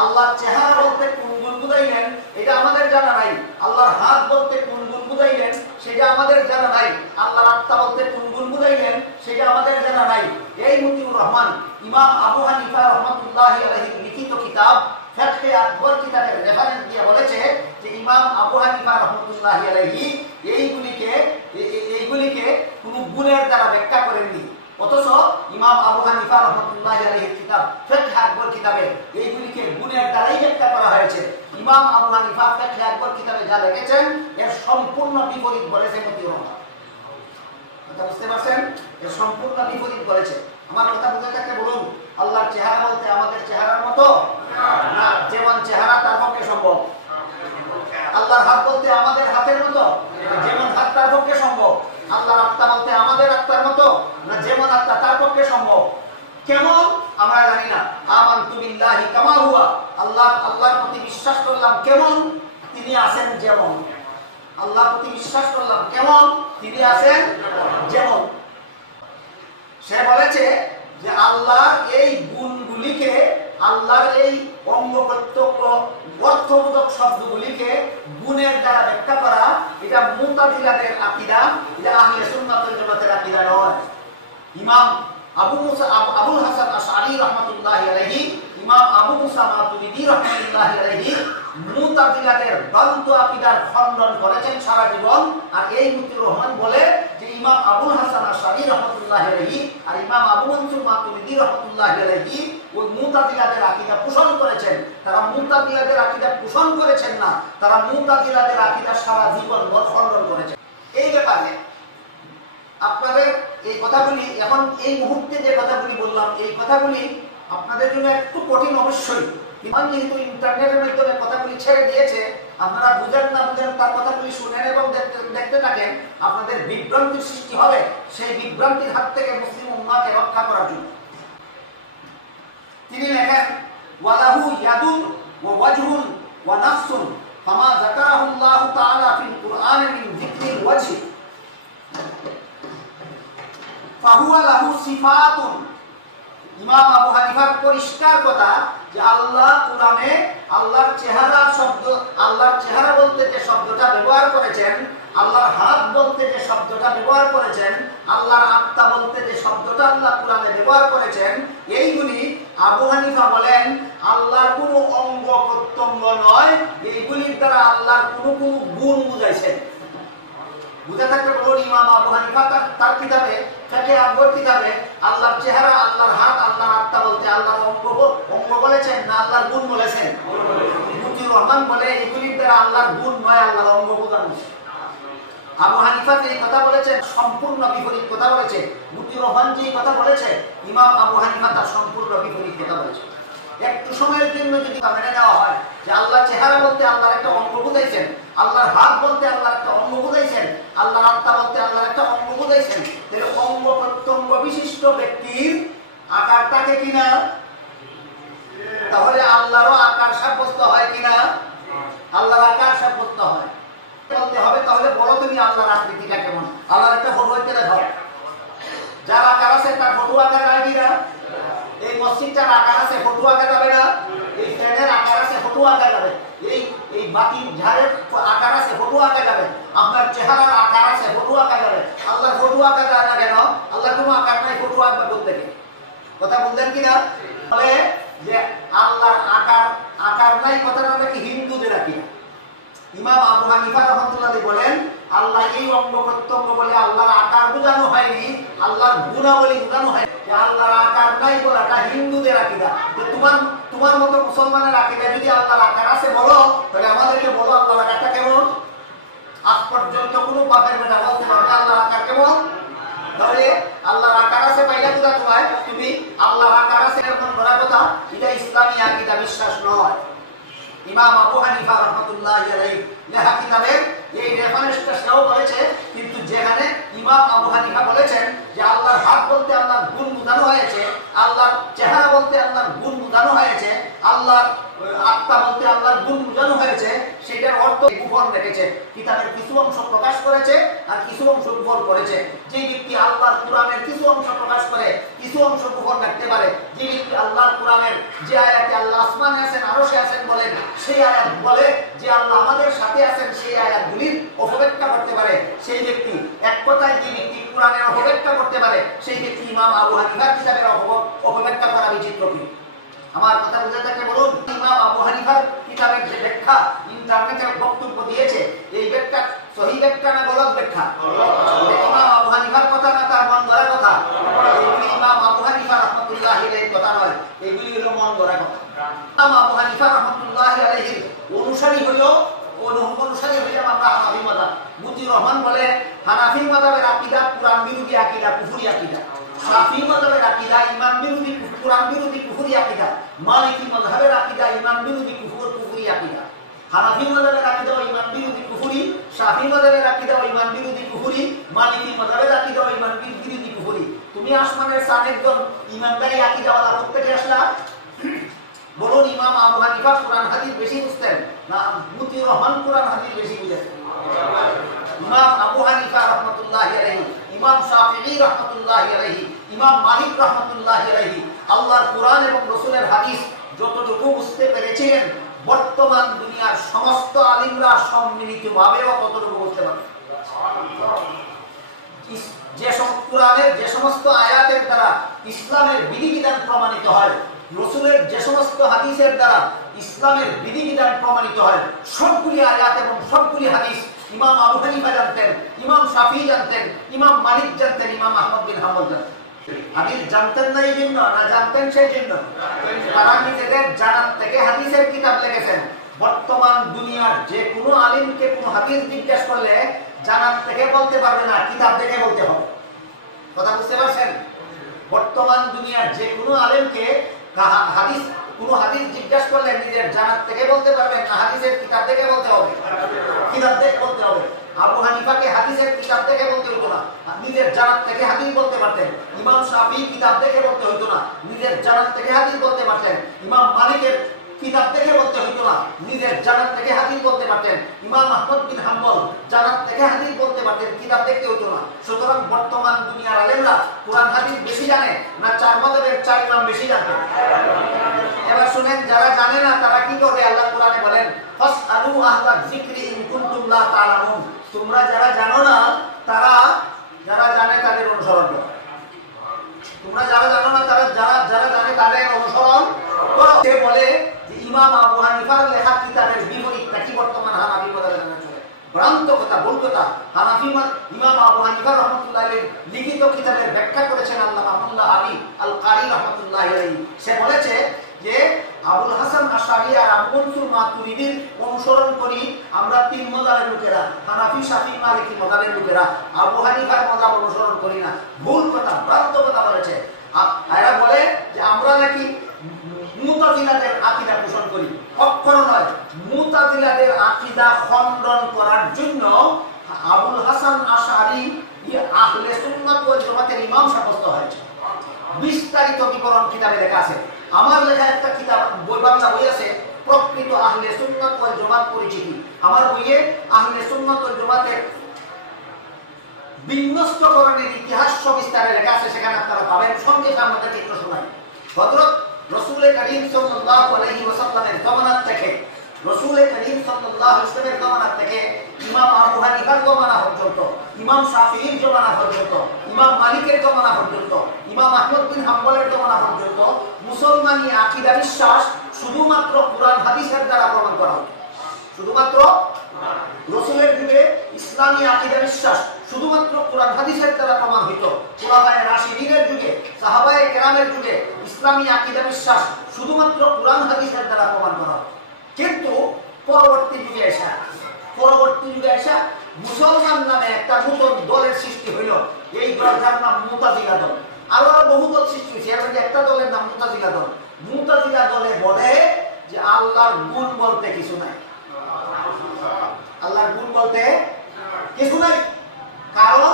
আল্লাহর চেহারা বলতে কোন গুণ বুঝাইলেন এটা আমাদের জানা নাই, আল্লাহর হাত বলতে কোন গুণ বুঝাইলেন সেটা আমাদের জানা নাই, আল্লাহর আত্মা বলতে কোন গুণ বুঝাইলেন সেটা আমাদের জানা নাই। এই মতিউর রহমান ইমাম আবু হানিফা রাহমাতুল্লাহি আলাইহি লিখিত কিতাব ফাতহে আকবর কিতাবের রেফারেন্স দিয়ে বলেছে যে ইমাম আবু হানিফা রাহমাতুল্লাহি আলাইহি এইগুলিকে কোনো গুণের দ্বারা ব্যাখ্যা করেননি, অথচ ইমাম আবু হানিফা রাহমাতুল্লাহি আলাইহির কিতাব ফাতহে আকবর কিতাবে এইগুলিকে গুণের দ্বারাই ব্যাখ্যা করা হয়েছে। ইমাম আবু হানিফা ফাতহে আকবর কিতাবে যা লিখেছেন এর সম্পূর্ণ বিপরীত বলেছে মতিউর রহমান। কথা বুঝতে পারছেন? এর সম্পূর্ণ বিপরীত বলেছে। আমার কথা বুঝে থাকলে বলুন আল্লাহর চেহারা বলতে আমাদের চেহারার মতো না, যেমন চেহারা তার পক্ষে সম্ভব। আল্লাহর হাত বলতে আমাদের হাতের মতো, যেমন হাত তার পক্ষে সম্ভব। আল্লাহর আত্মা বলতে আমাদের আত্মার মতো না, যেমন আত্মা তার পক্ষে সম্ভব। কেমন আমরা জানি না। আমানতু বিল্লাহি কামা হুয়া, আল্লাহর প্রতি বিশ্বাস করলাম কেমন তিনি আছেন যেমন। আল্লাহর প্রতি বিশ্বাস করলাম কেমন তিনি আছেন যেমন। সে বলেছে যে আল্লাহর এই গুণগুলিকে, আল্লাহর এই অঙ্গ প্রত্যঙ্গ অর্থবোধক শব্দগুলিকে গুণের দ্বারা ব্যাখ্যা করা এটা মুতাজিলাদের আকীদা, এটা আহলে সুন্নাত ওয়াল জামাতের আকীদা নয়। ইমাম আবুল হাসান আশআরী রাহমাতুল্লাহি আলাইহি, ইমাম আবু মুসা মাতুরিদি রাহমাতুল্লাহি আলাইহি মুতাজিলাদের ভ্রান্ত আকীদার খণ্ডন করেছেন সারা জীবন। আর এই মতিউর রহমান বলে যে ইমাম আবুল হাসান আশআরী রাহমাতুল্লাহি আলাইহি আর ইমাম আবু মনসুর মাতুরিদি রাহমাতুল্লাহি আলাইহি ওই মুতাজিলাদের আকীদা পোষণ করেছেন। তারা মুতাজিলাদের আকীদা পোষণ করেছেন না, তারা মুতাজিলাদের আকীদা সারা জীবন খণ্ডন করেছেন। এই ব্যাপারে আপনাদের এই কথাগুলি এখন এই মুহূর্তে যে কথাগুলি বললাম এই কথাগুলি আপনাদের জন্য একটু কঠিন অবশ্যই, যেহেতু ইন্টারনেটের মাধ্যমে কথাগুলি ছেড়ে দিয়েছে, আপনারা বুঝেন না বুঝেন তার কথাগুলি শুনেন এবং দেখতে থাকেন, আপনাদের বিভ্রান্তির সৃষ্টি হবে। সেই বিভ্রান্তির হাত থেকে মুসলিম উম্মাহকে রক্ষা করার জন্য তিনি লেখেন ওয়ালাহু ইয়াদুন ওয়া ওয়াজহুন ওয়া নাফসুন ফামা যাকারাহুল্লাহু তাআলা ফিল কুরআন মিন যিকরিল ওয়াজহি ফাহুয়া লাহু সিফাতুন। ইমাম আবু হানিফার পরিষ্কার কথা যে আল্লাহ কোরআনে আল্লাহর চেহারা শব্দ, আল্লাহর চেহারা বলতে যে শব্দটা ব্যবহার করেছেন, আল্লাহর হাত বলতে যে শব্দটা ব্যবহার করেছেন, আল্লাহর আত্মা বলতে যে শব্দটা আল্লাহ কোরআনে ব্যবহার করেছেন, এইগুলি আবু হানিফা বলেন আল্লাহর কোনো অঙ্গ প্রত্যঙ্গ নয়, এইগুলির দ্বারা আল্লাহর কোনো গুণ বুঝাইছেন। বুঝে থাকতে বলুন, ইমাম আবু হানিফা তার কিতাবে ফিকহে আকবর কিতাবে আল্লাহর চেহারা, আল্লাহর হাত, আল্লাহর আত্মা বলতে আল্লাহর অঙ্গ বলেছেন না আল্লাহর গুণ বলেছেন? মুজিবুর রহমান বলে এগুলির দ্বারা আল্লাহর গুণ নয়, আল্লাহর অঙ্গ বোঝানো। আবু হানিফা যে কথা বলেছেন সম্পূর্ণ বিপরীত কথা বলেছে। মুজিবুর রহমান যে কথা বলেছে, ইমাম আবু হানিফা তার সম্পূর্ণ বিপরীত কথা বলেছে। একটু সময়ের জন্য যদি মেনে নেওয়া হয় যে আল্লাহ চেহারা বলতে আল্লাহর একটা অঙ্গ বুঝাইছেন, আল্লাহর হাত বলতে আল্লাহর একটা অঙ্গ বুঝাইছেন, আল্লাহর আত্মা বলতে আল্লাহর একটা অঙ্গ বুঝাইছেন, তাহলে অঙ্গ প্রত্যঙ্গ বিশিষ্ট ব্যক্তির আকার থাকে কিনা? তাহলে আল্লাহরও আকার সাব্যস্ত হয় কিনা? আল্লাহর আকার সাব্যস্ত হয় বলতে হবে। তাহলে বলো তুমি আল্লাহর আকৃতিটা কেমন? আল্লাহর একটা ফটো হইতে দেখো, যার আকার আছে তার ফটো আকার হয় কিনা? এই মসজিদটার আকার আছে, ফটো আঁকা যাবে না? এই ফ্যানের আকার আছে, ফটো আঁকা যাবে? এই বাতি ঝাড়ের আকার আছে, ফটো আঁকা যাবে? আপনার চেহারার আকার আছে, ফটো আঁকা যাবে? আল্লাহর ফটো আঁকা যায় না কেন? আল্লাহর কোনো আকার নাই, ফটো আঁকবে কোত্থেকে? কথা বুঝলেন কিনা? বলে যে আল্লাহর আকার নাই, কথাটা আমরা কি হিন্দুদের রাখি না? ইমাম আবু হানিফা রাহমাতুল্লাহ বলেন আল্লাহ এই অঙ্গ প্রত্যঙ্গ বলে আল্লাহর আকার বোঝানো হয়নি, আল্লাহর গুণাবলী বোঝানো হয়। আল্লাহর আকার নাই বলাটা হিন্দুদের আকীদা। তোমার মতো মুসলমানের আকীদা যদি আল্লাহর আকার আছে বলো, তাহলে আমাদেরকে বলো আল্লাহর আকারটা কেমন? আজ পর্যন্ত কোনো বাপের বেটা বলতে পারবে আল্লাহর আকার কেমন? তাহলে আল্লাহর আকার আছে পাইলা কোথা তোমায়? তুমি আল্লাহর আকার আছে এরকম বলা কথা, এটা ইসলামী আকীদা, বিশ্বাস নয়। ইমাম আবু হানিফা রাহমাতুল্লাহি আলাইহি লেখা কিতাবে এই রেফারেন্সটা সেও বলেছে, কিন্তু যেখানে ইমাম আবু হানিফা বলেছেন যে আল্লাহর হাত বলতে আল্লাহর গুণ বোঝানো হয়েছে, আল্লাহর চেহারা বলতে আল্লাহর গুণ বোঝানো হয়েছে, আল্লাহর আত্মা বলতে আল্লাহর গুণ বোঝানো হয়েছে, সেটার অর্থ গোপন রেখেছে। কিতাবের কিছু অংশ প্রকাশ করেছে আর কিছু অংশ গোপন করেছে। যে ব্যক্তি আল্লাহর কোরআনের কিছু অংশ প্রকাশ করে, কিছু অংশ গোপন রাখতে পারে, যে ব্যক্তি আল্লাহর কোরআনের যে আয়াতে আল্লাহ আসমানে আছেন, আরশে আছেন বলেন, সেই আয়াত বলে যে আল্লাহ আমাদের সাথে আছেন, সেই আয়াতগুলির অপব্যাখ্যা করতে পারে, সেই ব্যক্তি এক কথায় যে ব্যক্তি কোরআনের অপব্যাখ্যা করতে পারে, সেই ব্যক্তি ইমাম আবু হানিফার কিতাবের অপব্যাখ্যা করা বিচিত্র কি? আমার কথা বুঝে থাকলে বলুন, ইমাম আবু হানিফার কিতাবের যে ব্যাখ্যা ইন্টারনেটে বক্তব্য দিয়েছে, এই ব্যাখ্যা সহি ব্যাখ্যা না গলত ব্যাখ্যা? ইমাম আবু হানিফার কথা না তার মন গড়া কথা? এগুলি ইমাম আবু হানিফা রাহমাতুল্লাহি আলাইহির কথা নয়, এগুলি হলো মন গড়া কথা। ইমাম আবু হানিফা রাহমাতুল্লাহি আলাইহির অনুসারী হইলো আমরা হানাফি মাযহাব। মুজিবুর রহমান বলে হানাফি মাযহাবের আকীদা কুরআন বিরোধী আকীদা, কুফরি আকীদা। শাফিঈ মাযহাবের আকীদা ঈমান বিরোধী, কুরআন বিরোধী, কুফরি আকীদা। মালিকি মাযহাবের আকীদা ঈমান বিরোধী, কুফরি আকীদা। হানাফি মাযহাবের আকীদা ঈমান বিরোধী, কুফরি। শাফিঈ মাযহাবের আকীদা ঈমান বিরোধী, কুফরি। মালিকি মাযহাবের আকীদা ঈমান বিরোধী, কুফরি। তুমি আসমানের সাত একজন ঈমানদারি আকীদাওয়ালা প্রত্যেকে আসলা? বলুন, ইমাম আবু হানিফা কুরআন হাদিস বেশি বুঝতেন না মুজিবুর রহমান কুরআন হাদিস বেশি বুঝতেন? ইমাম আবু হানিফা রাহমাতুল্লাহি আলাইহি, ইমাম শাফিঈ রাহমাতুল্লাহি আলাইহি, ইমাম মালিক রাহমাতুল্লাহি আলাইহি আল্লাহর কুরআন এবং রাসূলের হাদিস যতটুকু বুঝতে পেরেছিলেন, বর্তমান দুনিয়ার সমস্ত আলিমরা সম্মিলিতভাবেও ততটুকু বুঝতে পারে। কুরআনের যে সমস্ত আয়াতের দ্বারা ইসলামের বিধিবিধান প্রমাণিত হয়, রাসূলের যে সমস্ত হাদিসের দ্বারা ইসলামের বিধিবিধান প্রমাণিত হয়, সবগুলি আয়াত এবং সবগুলি হাদিস ইমাম আবু হানিফা জানতেন, ইমাম শাফিঈ জানতেন, ইমাম মালিক জানতেন, ইমাম আহমদ বিন হাম্বল জানতেন। হাদিস জানতেন না এই জন্য, না জানতেন সেই জন্য? তারা নিজেদের জানার থেকে হাদিসের কিতাব লিখেছেন। বর্তমান দুনিয়ার যে কোনো আলিমকে কোনো হাদিস জিজ্ঞেস করলে জানার থেকে বলতে পারবে না, কিতাব দেখে বলতে হবে। কথা বুঝতে পারছেন? বর্তমান দুনিয়ার যে কোনো আলেমকে কোনো হাদিস জিজ্ঞাসা করলে নিজের জানার থেকে বলতে পারবেন না, হাদিসের কিতাব থেকে বলতে হবে। কিতাব দেখে বলতে হবে। আবু হানিফাকে হাদিসের কিতাব থেকে বলতে হতো না, নিজের জানার থেকে হাদিস বলতে পারতেন। ইমাম শাফিঈ কিতাব দেখে বলতে হতো না, নিজের জানার থেকে হাদিস বলতে পারতেন। ইমাম মালিকের কিতাব দেখে বলতে হতো না, নিজের জানার থেকে হাদিস বলতে পারতেন। ইমাম আহমদ বিন হাম্বল জানার থেকে হাদিস বলতে পারতেন, কিতাব দেখতে হতো না। সুতরাং বর্তমান দুনিয়ার আলেমরা কুরআন হাদিস বেশি জানে না চার মাযহাবের চার ইমাম বেশি জানে? এবার শুনেন, যারা জানে না তারা কি করবে? আল্লাহ কোরআনে বলেন, ফাসআলু আহলা যিকরি ইন কুনতুম লা তা'লামুন। তোমরা যারা জানো না, তারা যারা জানে তাদের অনুসরণ করো। তোমরা যারা জানো না, তারা যারা জানে তাদের অনুসরণ সে বলে যে ইমাম আবু হানিফার লেখা কিতাবের বিপরীতটা কি বর্তমান হানাফি মতবাদের চলে, ভ্রান্ত কথা, ভুল কথা। হানাফি ইমাম আবু হানিফা রাহমাতুল্লাহ আলাইহি লিখিত কিতাবের ব্যাখ্যা করেছেন আল্লামা আব্দুল্লাহ আলী আল কারি রাহমাতুল্লাহ আলাইহি। সে বলেছে যে আবুল হাসান আশআরী আর আবু মনসুর মাতুরিদির অনুসরণ করি আমরা তিন মাযহাবের লোকেরা, হানাফি, শাফিঈ, মালিকি মাযহাবের লোকেরা, আবু হানিফার মাযহাব অনুসরণ করি না। ভুল কথা, ভ্রান্ত কথা বলেছে। এরা বলে যে আমরা নাকি মুতাজিলাদের আকীদা পোষণ করি। কখনো নয়। মুতাজিলাদের আকীদা খণ্ডন করার জন্য আবুল হাসান আশআরী আহলে সুন্নাত ওয়াল জামাতের ইমাম সাব্যস্ত হয়েছে। বিস্তারিত বিবরণ কিতাবে লেখা আছে। আমার লেখা একটা কিতাব, বাংলা বই আছে, প্রকৃত আহলে সুন্নাত ওয়াল জামাত পরিচিতি। আমার বইয়ে আহলে সুন্নাত ওয়াল জামাতের বিন্যস্তকরণের ইতিহাস সবিস্তারে লেখা আছে, সেখানে আপনারা পাবেন। সংক্ষেপে আমাদের একটু শোনাই। হযরত রাসূল করিম সাল্লাল্লাহু আলাইহি ওয়াসাল্লামের জামানাত থেকে, রাসূল করিম সাল্লাল্লাহু আলাইহি ওয়াসাল্লামের জামানাত থেকে ইমাম আবু হানিফার জামানা পর্যন্ত, ইমাম শাফিঈর জামানা পর্যন্ত, ইমাম মালিকের জামানা পর্যন্ত, ইমাম আহমদ বিন হাম্বলের জামানা পর্যন্ত মুসলমানি আকীদা বিশ্বাস শুধুমাত্র কুরআন হাদিসের দ্বারা প্রমাণ করা হয়। শুধুমাত্র রাসূলের যুগে ইসলামী আকীদা বিশ্বাস শুধুমাত্র কুরআন হাদিসের দ্বারা প্রমাণ হইত। খুলাফায়ে রাশিদিনের যুগে, সাহাবায়ে কেরামের যুগে ইসলামী আকীদা বিশ্বাস শুধুমাত্র কুরআন হাদিসের দ্বারা প্রমাণ করা হয়। কিন্তু পরবর্তী যুগে এসে মুসলমান নামে একটা নতুন দলের সৃষ্টি হইল। এই দলটার নাম মুতাজিলা দল। আরো বহু দল সৃষ্টি হয়েছে, এর মধ্যে একটা দলের নাম মুতাজিলা দল। মুতাজিলা দলে বলে যে আল্লাহর গুণ বলতে কিছু নাই। আল্লাহর গুণ বলতে কিছু নাই। কারণ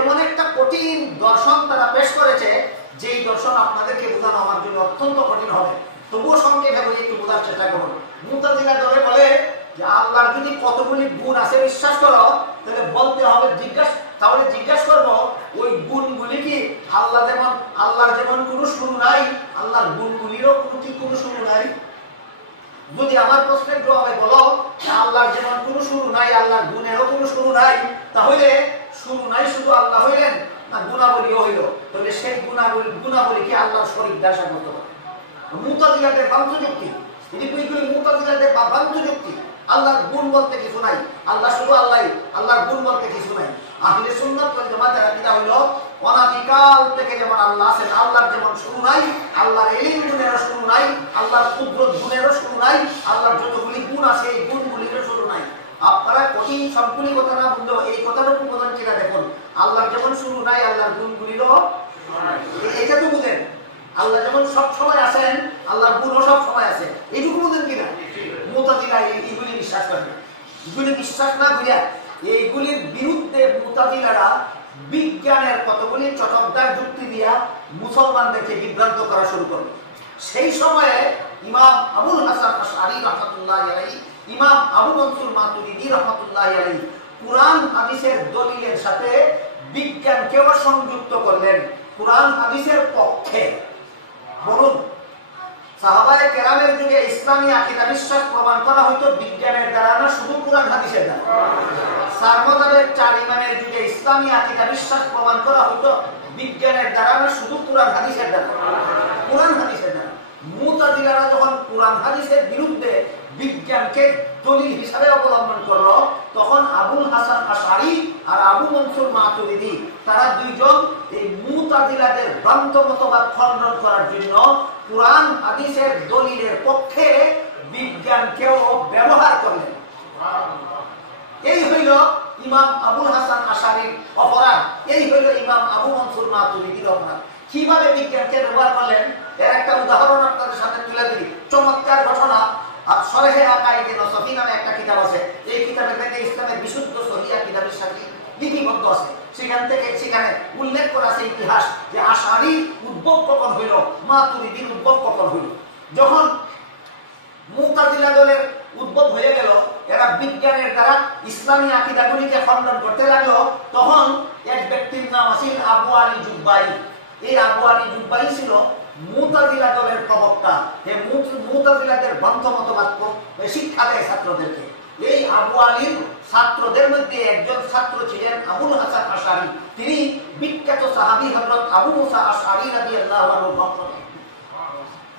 এমন একটা কঠিন দর্শন তারা পেশ করেছে, যেই দর্শন আপনাদেরকে বোঝানো আমার জন্য অত্যন্ত কঠিন হবে। তবুও সংক্ষেপে বলে একটু বোঝার চেষ্টা করুন। মুতাজিলা দলে বলে যে আল্লাহর যদি কতগুলি গুণ আছে বিশ্বাস করো, তাহলে বলতে হবে জিজ্ঞাসা করবো ওই গুণগুলি কি আল্লাহর যেমন কোনো শুরু নাই, আল্লাহর গুণগুলিরও কোনো শুরু নাই। যদি আমার প্রশ্নের জবাবে বলো আল্লাহর যেমন কোনো শুরু নাই, আল্লাহর গুণেরও কোনো শুরু নাই, তাহলে শুরু নাই শুধু আল্লাহ হইলেন না গুণাবলীও হইল, তাহলে সেই গুণাবলী কি আল্লাহর শরীক দ্বারা সাব্যস্ত করে? মুতাজিলাদের ভ্রান্ত যুক্তি। মুতাজিলাদের ভ্রান্ত যুক্তি। আল্লাহর গুণ বলতে কিছু নাই, আল্লাহ শুধু আল্লাহ, আল্লাহর গুণ বলতে কিছু নাই। আহলে সুন্নাত ওয়াল জামাতের আকীদা হলো অনাদিকাল থেকে যেমন আল্লাহ আছেন, আল্লাহর যেমন শুরু নাই, আল্লাহর ইলম গুণেরও শুরু নাই, আল্লাহর কুদরত গুণেরও শুরু নাই, আল্লাহর যতগুলি গুণ আছে এই গুণগুলিরও শুরু নাই। আপনারা কঠিন সবগুলি কথা না বুঝলেও এই কথাটুকু বোঝেন কিনা দেখুন। আল্লাহর যেমন শুরু নাই, আল্লাহর গুণগুলিরও এটা তো বুঝেন। আল্লাহ যেমন সব সময় আছেন, আল্লাহর গুণও সব সময় আছে, এইটুকু বুঝেন কিনা? মুতাজিলা এইগুলি বিশ্বাস করেন। এগুলি বিশ্বাস না করিয়া এইগুলির বিরুদ্ধে মুতাজিলারা বিজ্ঞানের কতগুলি চটকদার যুক্তি দিয়া মুসলমানদেরকে বিভ্রান্ত করা শুরু করবে। সেই সময়ে ইমাম আবুল হাসান আশআরী রাহমাতুল্লাহি আলাইহি, ইমাম আবু মনসুর মাতুরিদি রাহমাতুল্লাহি আলাইহি কুরআন হাদিসের দলিলের সাথে বিজ্ঞানকেও সংযুক্ত করলেন কুরআন হাদিসের পক্ষে। বলুন, সাহাবায়ে কেরামের যুগে ইসলামী আকীদা বিশ্বাস প্রমাণ করা হইতো বিজ্ঞানের দ্বারা না শুধু কুরআন হাদিসের দ্বারা। সারমদারের চার ইমামের যুগে ইসলামী আকীদা বিশ্বাস প্রমাণ করা হইতো বিজ্ঞানের দ্বারা না শুধু কুরআন হাদিসের দ্বারা। কুরআন হাদিসের দ্বারা। মুতাজিলারা যখন কুরআন হাদিসের বিরুদ্ধে বিজ্ঞানকে দলিল হিসাবে অবলম্বন করলো, তখন আবুল হাসান আশআরী আর আবু মনসুর মাতুরিদি তারা দুইজন এই মুতাজিলাদের ভ্রান্ত মতবাদ খণ্ডন করার জন্য কুরআন হাদিসের দলিলের পক্ষে বিজ্ঞানকেও ব্যবহার করলেন। এই হইল ইমাম আবুল হাসান আশআরীর অপরাধ, এই হইল ইমাম আবু মনসুর মাতুরিদির অপরাধ। কিভাবে বিজ্ঞানকে ব্যবহার করলেন এর একটা উদাহরণ আপনাদের সামনে তুলে দিই। চমৎকার ঘটনা। শরহে আকাইদে নসফি নামে একটা কিতাব আছে। এই কিতাবের মধ্যে ইসলামের বিশুদ্ধ সহিহ আকীদা বিশ্বাসী লিপিবদ্ধ আছে। সেখানে উল্লেখ করা আছে ইতিহাস যে আশআরীর উদ্ভব কখন হইল, মাতুরিদির উদ্ভব কখন হইল। যখন মুতাজিলা দলের উদ্ভব হয়ে গেল, এরা বিজ্ঞানের দ্বারা ইসলামী আকীদাগুলিকে খণ্ডন করতে লাগলো, তখন এক ব্যক্তির নাম আছিল আবু আলী জুব্বাই। এই আবু আলী জুব্বাই ছিল মুতাজিলা দলের প্রবক্তা। এই মুতাজিলাদের ভ্রান্ত মতবাদ শিক্ষা দেয় ছাত্রদেরকে। এই আবু আলীর ছাত্রদের মধ্যে একজন ছাত্র ছিলেন আবুল হাসান আশআরী। তিনি বিখ্যাত সাহাবী হযরত আবু মুসা আশআরী রাদিয়াল্লাহু আনহু বংশ।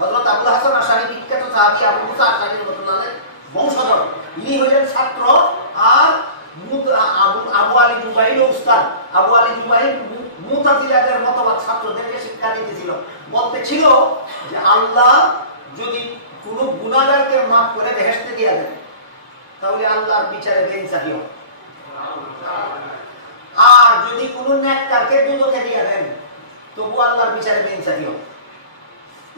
হযরত আবুল হাসান আশআরী বিখ্যাত সাহাবী আবু মুসা আশআরী রাদিয়াল্লাহু আনহু বংশধর, ইনি হলেন ছাত্র আর আবু আলী জুবাইর উস্তাদ। আবু আলী জুবাইর মুতাজিলাদের মতবাদ ছাত্রদেরকে শিক্ষা দিতেছিল, বলতেছিল যে আল্লাহ যদি কোন গুনাহগারকে মাফ করে বেহেশতে দিয়ে দেন তাহলে আল্লাহর বিচারে বেইনসাফি হবে, আর যদি কোন নেককারকে দুজকে দিয়ে দেন তবু আল্লাহর বিচারে বেইনসাফি হবে।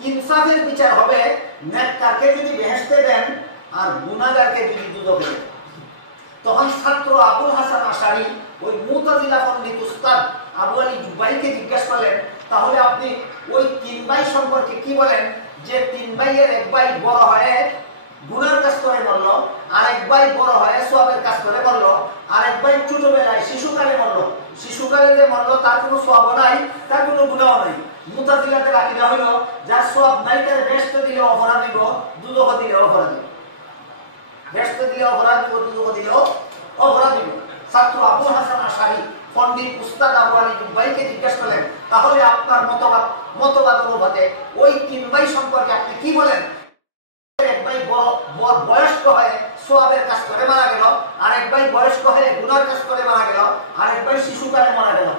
ইনসাফের বিচার হবে নেককারকে যদি বেহেশতে দেন আর গুনাহগারকে যদি দুজকে দেন। তখন ছাত্র আবুল হাসান আশআরী ওই মুতাজিলা পণ্ডিত উস্তাদ আবু আলী জুবাইরকে জিজ্ঞাসা করলেন, তাহলে আপনি ওই তিন ভাই সম্পর্কে কি বলেন যে তিন ভাইয়ের এক ভাই বড় হয়ে গুনার কাজ করে মরল, আরেক ভাই বড় হয়ে সওয়াবের কাজ করে মরল, আরেক ভাই ছোটবেলায় শিশুকালে মরল। শিশুকালে যে মরল তার কোনো সওয়াব নাই, তার কোনো গুনাহ নাই। মুতাজিলাদের আকীদা হলো যার সওয়াব নাই তার বেহেশতে দিলে অপরাধ দিব, দুজখ দিলে অপরাধ দিব, বেহেশতে দিলে অপরাধ দিব, দুজখ দিলেও অপরাধ দিব। ছাত্র আবুল হাসান আশআরী পণ্ডিত উস্তাদ আবু আলী জুবাইরকে জিজ্ঞাসা করলেন, তাহলে আপনার মতবাদ অনুপাতে ওই তিন ভাই সম্পর্কে আপনি কি বলেন? এক ভাই বয়স্ক হয়ে সওয়াবের কাজ করে মারা গেল, আরেক ভাই বয়স্ক হয়ে গুনার কাজ করে মারা গেল, আরেক ভাই শিশুকালে মারা গেল।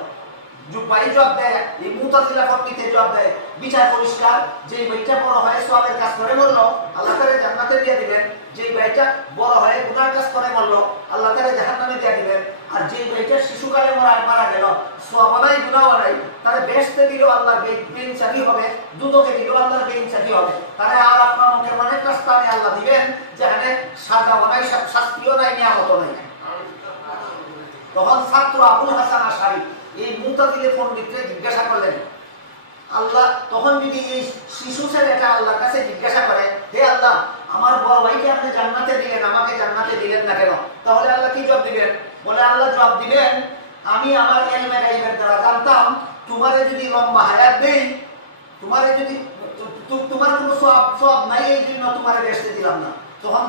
জুবাইর জবাব দেয়, এই মুতাজিলা পণ্ডিতের জবাব দেয়, বিচার পরিষ্কার, যে ভাইটা বড় হয়ে সওয়াবের কাজ করে মরল আল্লাহ তাআলা জান্নাতে দিয়ে দিবেন, যে ভাইটা বড় হয়ে গুনার কাজ করে মরল আল্লাহ তাআলা জাহান্নামে দিয়ে দিবেন, আর যে ভাইটা শিশুকালে মারা গেল সওয়াব নাই গুনাহ নাই তারে বেহেশতে দিলেও আল্লাহর বেইনসাফি হবে, দুজকে দিলেও আল্লাহর বেইনসাফি হবে। তারে আর আপনার মুখের মানে একটা স্থানে আল্লাহ দিবেন যেখানে সাজাও নাই, শাস্তিও নাই, নিয়ামতও নাই। তখন ছাত্র আবুল হাসান আশআরী এই মুতাজিলা পণ্ডিতকে জিজ্ঞাসা করলেন, আল্লাহ তখন যদি এই শিশু ছেলেটা আল্লাহর কাছে জিজ্ঞাসা করে, হে আল্লাহ আমার বড় ভাইকে আপনি জান্নাতে দিলেন, আমাকে জান্নাতে দিলেন না কেন? তাহলে আল্লাহ কি জবাব দিবেন? বলে আল্লাহ জবাব দিবেন, আমি আমার ইলমে গায়বের দ্বারা জানতাম তোমারে যদি লম্বা হায়াত দেই, তোমারে যদি তোমার কোনো সওয়াব নাই এই জন্য তোমারে বেহেশতে দিলাম না। তখন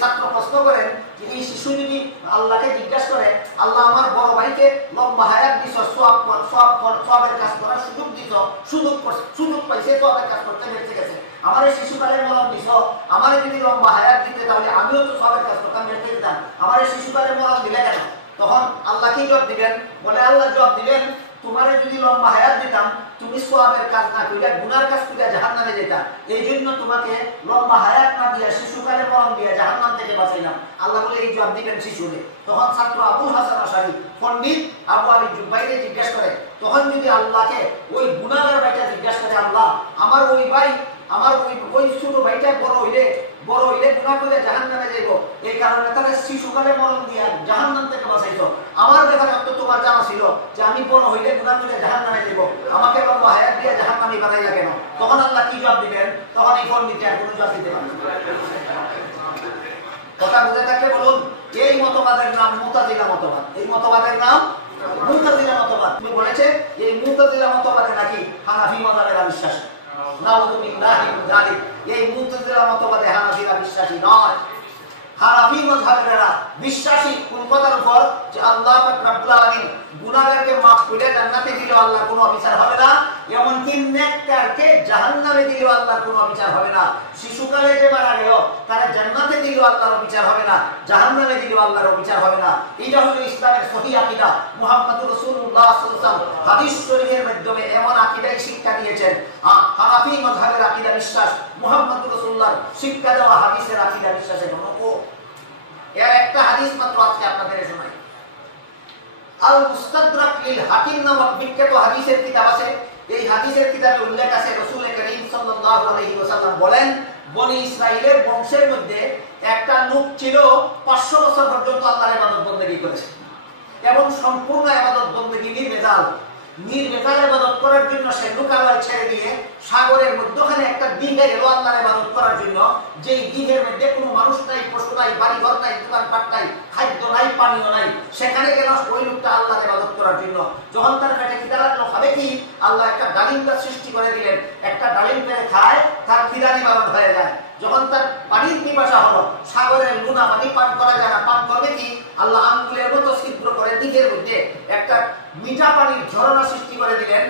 ছাত্র প্রশ্ন করেন যে এই শিশু যদি আল্লাহকে জিজ্ঞাসা করে, আল্লাহ আমার বড় ভাইকে লম্বা হায়াত দিছ, সওয়াবের কাজ করার সুযোগ দিছ, সুযোগ পাইছে, সওয়াবের কাজ করতে বেঁচে গেছে, আমার এই শিশুকালে মরণ দিছ, আমার যদি লম্বা হায়াত দিতে তাহলে আমিও তো সওয়াবের কাজ করতাম, বেঁচে যেতাম, আমার এই শিশুকালে মরণ দিলে কেন? তখন আল্লাহ কি জবাব দিবেন? বলে আল্লাহ জবাব দিবেন, তোমারে যদি লম্বা হায়াত দিতাম তুমি সওয়াবের কাজ না কইরা গুনার কাজ কইরা জাহান্নামে যেতা, এই জন্য তোমাকে লম্বা হায়াত না দিয়া শিশুকালে মরণ দিয়া জাহান্নাম থেকে বাঁচাইলাম। আল্লাহ বলে এই জবাব দিবেন শিশুরে। তখন ছাত্র আবুল হাসান আশআরী পণ্ডিত আবু আলী জুবাইরকে জিজ্ঞাসা করে, তখন যদি আল্লাহকে ওই গুনাহগার ভাইটা জিজ্ঞাসা করে, আল্লাহ আমার ওই ভাই, আমার ওই ছোট ভাইটা বড় হইলে গুনাহ করে জাহান্নামে যাইব, এই কারণে তাহলে শিশুকালে মরণ দিয়া জাহান্নাম থেকে বাঁচাইছো, আমার ব্যাপারে তো তোমার জানা ছিল যে আমি বড় হইলে গুনাহ করে জাহান্নামে যাইব, আমাকে লম্বা হায়াত দিয়ে জাহান্নামে বানাইয়া কেন? তখন আল্লাহ কি জবাব দিবেন? তখন এই পণ্ডিত আর কোনো জবাব দিতে পারবে না। কথা বুঝে থাকলে বলুন, এই মতবাদের নাম মুতাজিলা মতবাদ। এই মতবাদের নাম মুতাজিলা মতবাদ। তুমি বলেছে এই মুতাজিলা মতবাদে নাকি হানাফি মাযহাবের বিশ্বাসী। নাউযুবিল্লাহি মিন যালিক। এই মুতাজিলা মতবাদে হানাফিরা বিশ্বাসী নয়। হানাফি মাযহাবেরা বিশ্বাসী কোন কথার উপর? যে আল্লাহ পাক রব্বুল আলামিন গুনাহগারকে মাফ করে জান্নাতে দিলেও আল্লাহর কোনো অবিচার হবে না, এমনকি নেককারকে জাহান্নামে দিলেও আল্লাহর কোনো অবিচার হবে না। শিশুকালে যে মারা গেল তারা জান্নাতে দিলেও আল্লাহর অবিচার হবে না, জাহান্নামে দিলেও আল্লাহর অবিচার হবে না। এটা হলো ইসলামের সহিহ আকীদা। মুহাম্মদুর রাসূলুল্লাহ সাল্লাল্লাহু আলাইহি ওয়াসাল্লাম হাদিস শরীফের মাধ্যমে এমন আকীদাই শিক্ষা দিয়েছেন। হানাফি মাযহাবের আকীদা বিশ্বাস, মুহাম্মদুর রাসূলুল্লাহর শিক্ষা দেওয়া হাদিসের আকীদা বিশ্বাসের কোনো এর একটা হাদিস মাত্র আজকে আপনাদের শোনাই। আল মুস্তাদরাক লিল হাকিম নামক বিখ্যাত হাদিসের কিতাব আছে। এই হাদিসের কিতাবে উল্লেখ আছে রাসূল করিম সাল্লাল্লাহু আলাইহি ওয়াসাল্লাম বলেন, বনি ইসরাইলের বংশের মধ্যে একটা লোক ছিল 500 বছর পর্যন্ত আল্লাহর ইবাদত বندگی করেছে এবং সম্পূর্ণ ইবাদত বندگی নির্ভেজাল ইবাদত করার জন্য সে লোকালয় ছেড়ে দিয়ে সাগরের মধ্যখানে একটা দ্বীপে গেল আল্লাহর ইবাদত করার জন্য। যেই দ্বীপের মধ্যে কোনো মানুষ নাই, পশু নাই, বাড়িঘর নাই, দোকানপাট নাই, খাদ্য নাই, পানীয় নাই, সেখানে গেল ওই লোকটা আল্লাহর ইবাদত করার জন্য। যখন তার পেটে খিদা লাগলো খাবে কি, আল্লাহ একটা ডালিম গাছ সৃষ্টি করে দিলেন, একটা ডালিম পেড়ে খায়, তার খিদা নিবারণ হয়ে যায়। যখন তার পানির পিপাসা হলো, সাগরের লুনা পানি পান করা যায় না, পান করবে কি, আল্লাহ আঙ্গুলের মতো ছিদ্র করে দিকের মধ্যে একটা মিঠা পানির ঝরনা সৃষ্টি করে দিলেন।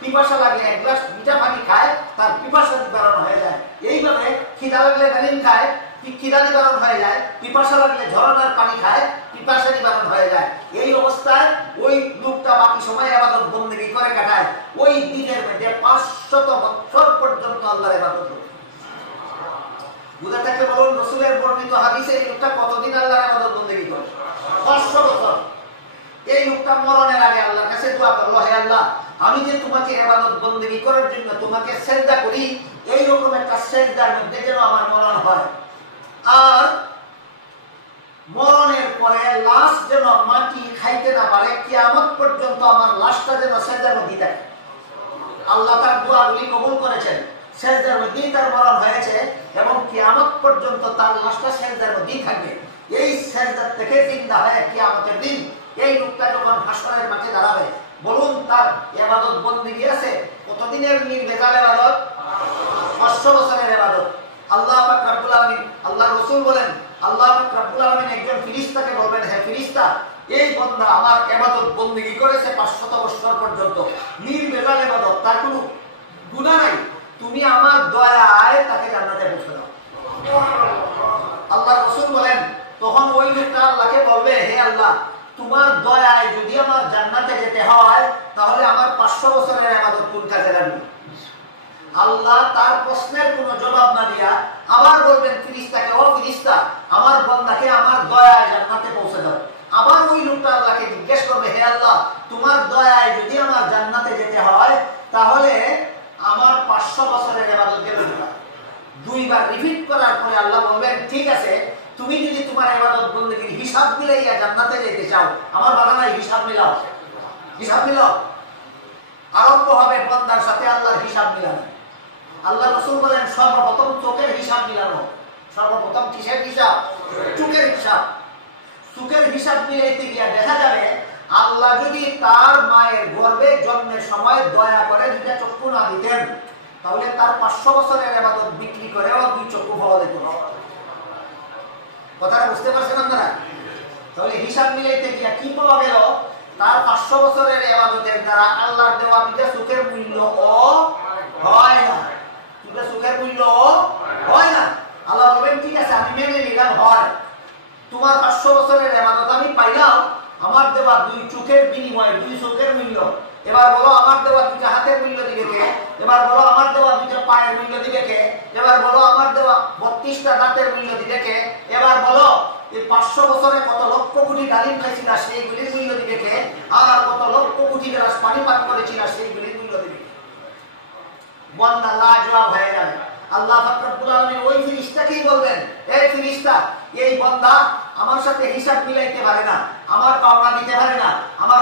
পিপাসা লাগলে এক গ্লাস মিঠা পানি খায়, তার পিপাসা নিবারণ হয়ে যায়। এইভাবে খিদা লাগলে ডালিম খায়, খিদা নিবারণ হয়ে যায়। পিপাসা লাগলে ঝরনার পানি খায়, পিপাসা নিবারণ হয়ে যায়। এই অবস্থায় ওই লোকটা বাকি সময় ইবাদত বন্দেগী করে কাটায়। ওই দিনের মধ্যে 500 বছর পর্যন্ত আল্লাহর ইবাদত করে। বুঝা থাকলে বলুন, রাসূলের বর্ণিত হাদিসে এই লোকটা কতদিন আল্লাহর ইবাদত বন্দেগী করে? 500 বছর। এই লোকটা মরণের আগে আল্লাহর কাছে দোয়া করলো, হে আল্লাহ, আমি যে তোমাকে ইবাদত বন্দেগী করার জন্য তোমাকে সিজদা করি, এই রকম একটা সিজদার মধ্যে যেন আমার মরণ হয়। আর মরণের পরে লাশ যেন মাটি খাইতে না পারে, কিয়ামত পর্যন্ত আমার লাশটা যেন সিজদার মধ্যে থাকে। আল্লাহ তার দোয়াগুলি কবুল করেছেন। সিজদার মধ্যেই তার মরণ হয়েছে এবং কিয়ামত পর্যন্ত তার লাশটা সিজদার মধ্যেই থাকবে। এই সিজদার থেকে জিন্দা হয়ে কিয়ামতের দিন এই লোকটা যখন হাসরের মাঠে দাঁড়াবে, বলুন তার ইবাদত বন্দেগী আছে কতদিনের? নির্ভেজাল ইবাদত, 500 বছরের ইবাদত। আল্লাহ পাক রব্বুল আলামিন, আল্লাহর রাসূল বলেন, আল্লাহ পাক রব্বুল আলামিন একজন ফেরেশতাকে বলবেন, হে ফেরেশতা, এই বান্দা আমার ইবাদত বন্দেগী করেছে 500 বছর পর্যন্ত, নির্ভেজাল ইবাদত, তার কোনো গুনাহ নাই, তুমি আমার দয়ায় তাকে জান্নাতে পৌঁছে দাও। আল্লাহর রাসূল বলেন, তখন ওই লোকটা আল্লাহকে বলবে, হে আল্লাহ, তোমার দয়ায় যদি আমার জান্নাতে যেতে হয়, তাহলে আমার 500 বছরের ইবাদত কোন কাজে লাগবে? আল্লাহ তার প্রশ্নের কোনো জবাব না দিয়া আবার বলবেন ফেরেশতাকে, ও ফেরেশতা, আমার বান্দাকে আমার দয়ায় জান্নাতে পৌঁছে দাও। আবার ওই লোকটা আল্লাহকে জিজ্ঞেস করবে, হে আল্লাহ, তোমার দয়ায় যদি আমার জান্নাতে যেতে হয়, তাহলে আমার 500 বছরের ইবাদত গেল না। দুইবার রিপিট করার পরে আল্লাহ বলবেন, ঠিক আছে, তুমি যদি তোমার ইবাদত বন্দেগীর হিসাব মিলাইয়া জান্নাতে যেতে চাও, আমার বাগানায় হিসাব মিলাও, হিসাব মিলাও। আরম্ভ হবে বান্দার সাথে আল্লাহর হিসাব মিলানো। আল্লাহ রাসূল বলেন, সর্বপ্রথম চোখের হিসাব মিলানো। সর্বপ্রথম কিসের হিসাব? চোখের হিসাব। চোখের হিসাব মিলাইতে গিয়া দেখা যাবে, আল্লাহ যদি তার মায়ের গর্ভে জন্মের সময় দয়া করে দুইটা চক্ষু না দিতেন, তাহলে তার 500 বছরের ইবাদত বিক্রি করেও 2 চক্ষু পাওয়া যেত না। কথাটা বুঝতে পারছেন আপনারা? তাহলে হিসাব মিলাইতে গিয়া কি পাওয়া গেল? তার 500 বছরের ইবাদতের দ্বারা আল্লাহর দেওয়া দুইটা চোখের মূল্য ও হয় না। দুইটা চোখের মূল্য হয় না। আল্লাহ বলেন, ঠিক আছে, আমি মেনে নিলাম, হয়, তোমার 500 বছরের ইবাদত আমি পাইলাম, আমার দেওয়া 2 চোখের বিনিময়ে 2 চোখের মূল্য। এবার বলো, আমার দেওয়া 2টা হাতের মূল্য দিবে কে? এবার বলো, আমার দেওয়া 2টা পায়ের মূল্য দিবে কে? এবার বলো, আমার দেওয়া 32টা দাঁতের মূল্য দিবে কে? এবার বলো, এই 500 বছরে কত লক্ষ কোটি ডালিম খাইছিলা সেইগুলির মূল্য দিবে কে? আর কত লক্ষ কোটি গ্লাস পানি পান করেছিলা সেইগুলির মূল্য দিবে। বান্দা লাজবাব হয়ে যাবে। আল্লাহ পাক রব্বুল আলামিন ওই ফেরেশতাকেই বলবেন, এই ফেরেশতা, এই বান্দা আমার সাথে হিসাব মিলাইতে পারে না, আমার পাওনা দিতে পারে না, আমার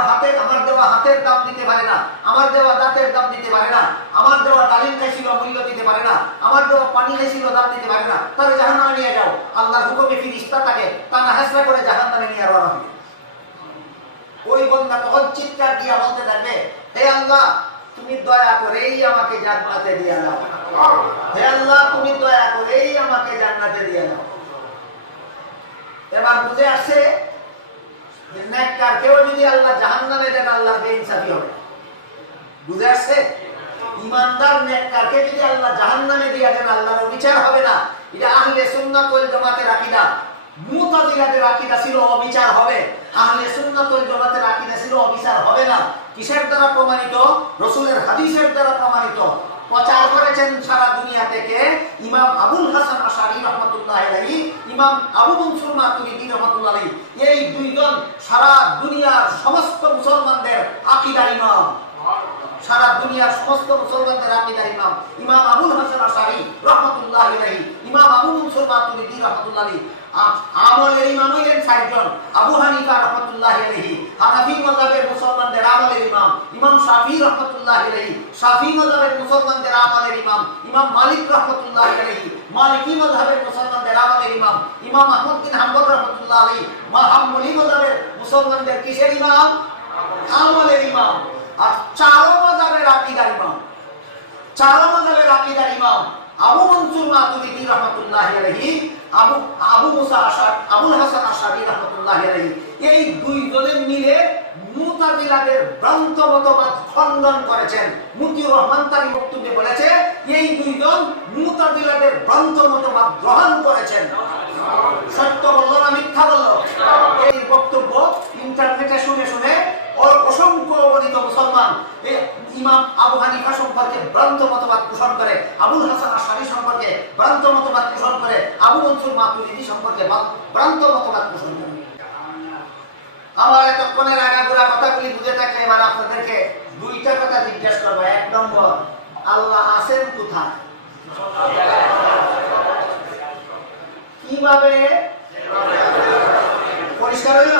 দেওয়া হাতের দাম দিতে পারে না, আমার দেওয়া দাঁতের দাম দিতে পারে না, আমার দেওয়া ডালিম খাইছিল মূল্য দিতে পারে না, আমার দেওয়া পানি খাইছিল দাম দিতে পারে না, তাহলে জাহান্নামে নিয়ে যাও। আল্লাহর হুকুমে ফেরেশতা তাকে টানা হেঁচড়া করে জাহান্নামে নিয়ে রওনা হবে। ওই বান্দা তখন চিৎকার দিয়ে বলতে থাকবে, হে আল্লাহ, তুমি দয়া করেই আমাকে জান্নাতে দিয়ে দাও। হে আল্লাহ, তুমি দয়া করেই আমাকে জান্নাতে দিয়ে দাও। এবার বুঝে আসছে, নেককারকেও যদি আল্লাহ জাহান্নামে দেন, আল্লাহর বেইনসাফি হবে। বুঝে আসছে? ইমানদার নেককারকে যদি আল্লাহ জাহান্নামে দিয়ে দেন, আল্লাহর অবিচার হবে না। এটা আহলে সুন্নাত ওয়াল জামাতের আকীদা। মুতাজিলাদের আকীদা ছিল অবিচার হবে, আহলে সুন্নাত ওয়াল জামাতের আকীদা ছিল অবিচার হবে না। কিসের দ্বারা প্রমাণিত? রাসূলের হাদিসের দ্বারা প্রমাণিত। প্রচার করেছেন সারা দুনিয়া থেকে ইমাম আবুল হাসান আশআরী রাহমাতুল্লাহি আলাইহি, ইমাম আবু মনসুর মাতুরিদি রাহমাতুল্লাহি আলাইহি। এই দুইজন সারা দুনিয়ার সমস্ত মুসলমানদের আকীদার ইমাম। সারা দুনিয়ার সমস্ত মুসলমানদের আকীদার ইমাম ইমাম আবুল হাসান আশআরী রাহমাতুল্লাহি আলাইহি, ইমাম আবু মনসুর মাতুরিদি রাহমাতুল্লাহি আলাইহি। আমলের ইমাম হইলেন 4 জন। আবু হানিফা রাহমাতুল্লাহি আলাইহি হানাফি মাযহাবের মুসলমানদের আমলের ইমাম, ইমাম শাফিঈ রাহমাতুল্লাহি আলাইহি শাফিঈ মাযহাবের মুসলমানদের আমলের ইমাম, ইমাম মালিক রাহমাতুল্লাহি আলাইহি মালিকি মাযহাবের মুসলমানদের আমলের ইমাম, ইমাম আহমদ বিন হাম্বল রাহমাতুল্লাহি আলাইহি হাম্বলি মাযহাবের মুসলমানদের কিসের ইমাম? আমলের ইমাম। আর 4 মাযহাবের আকীদার ইমাম, 4 মাযহাবের আকীদার ইমাম আবু মনসুর মাতুরিদি রাহমাতুল্লাহি আলাইহি, আবুল হাসান আশআরী রাহমাতুল্লাহি আলাইহি, এই দুইজনে মিলে মুতাজিলাদের ভ্রান্ত মতবাদ খণ্ডন করেছেন। মতিউর রহমান তার বক্তব্যে বলেছে এই দুইজন মুতাজিলাদের ভ্রান্ত মতবাদ গ্রহণ করেছেন। সত্য বললো না মিথ্যা বললো? এই বক্তব্য ইন্টারনেটে শুনে শুনে অসংখ্য গণিত মুসলমান ইমাম আবু হানিফা সম্পর্কে ভ্রান্ত মতবাদ পোষণ করে, আবুল হাসান আশআরী সম্পর্কে ভ্রান্ত মতবাদ পোষণ করে, আবু মনসুর মাতুরিদি সম্পর্কে ভ্রান্ত মতবাদ পোষণ করে। আমার এতক্ষণের আগাগোড়া কথাগুলি বুঝে থাকলে এবার আপনাদেরকে দুইটা কথা জিজ্ঞাসা করবো। এক নম্বর, আল্লাহ আছেন কোথায়? কিভাবে? পরিষ্কার হইল?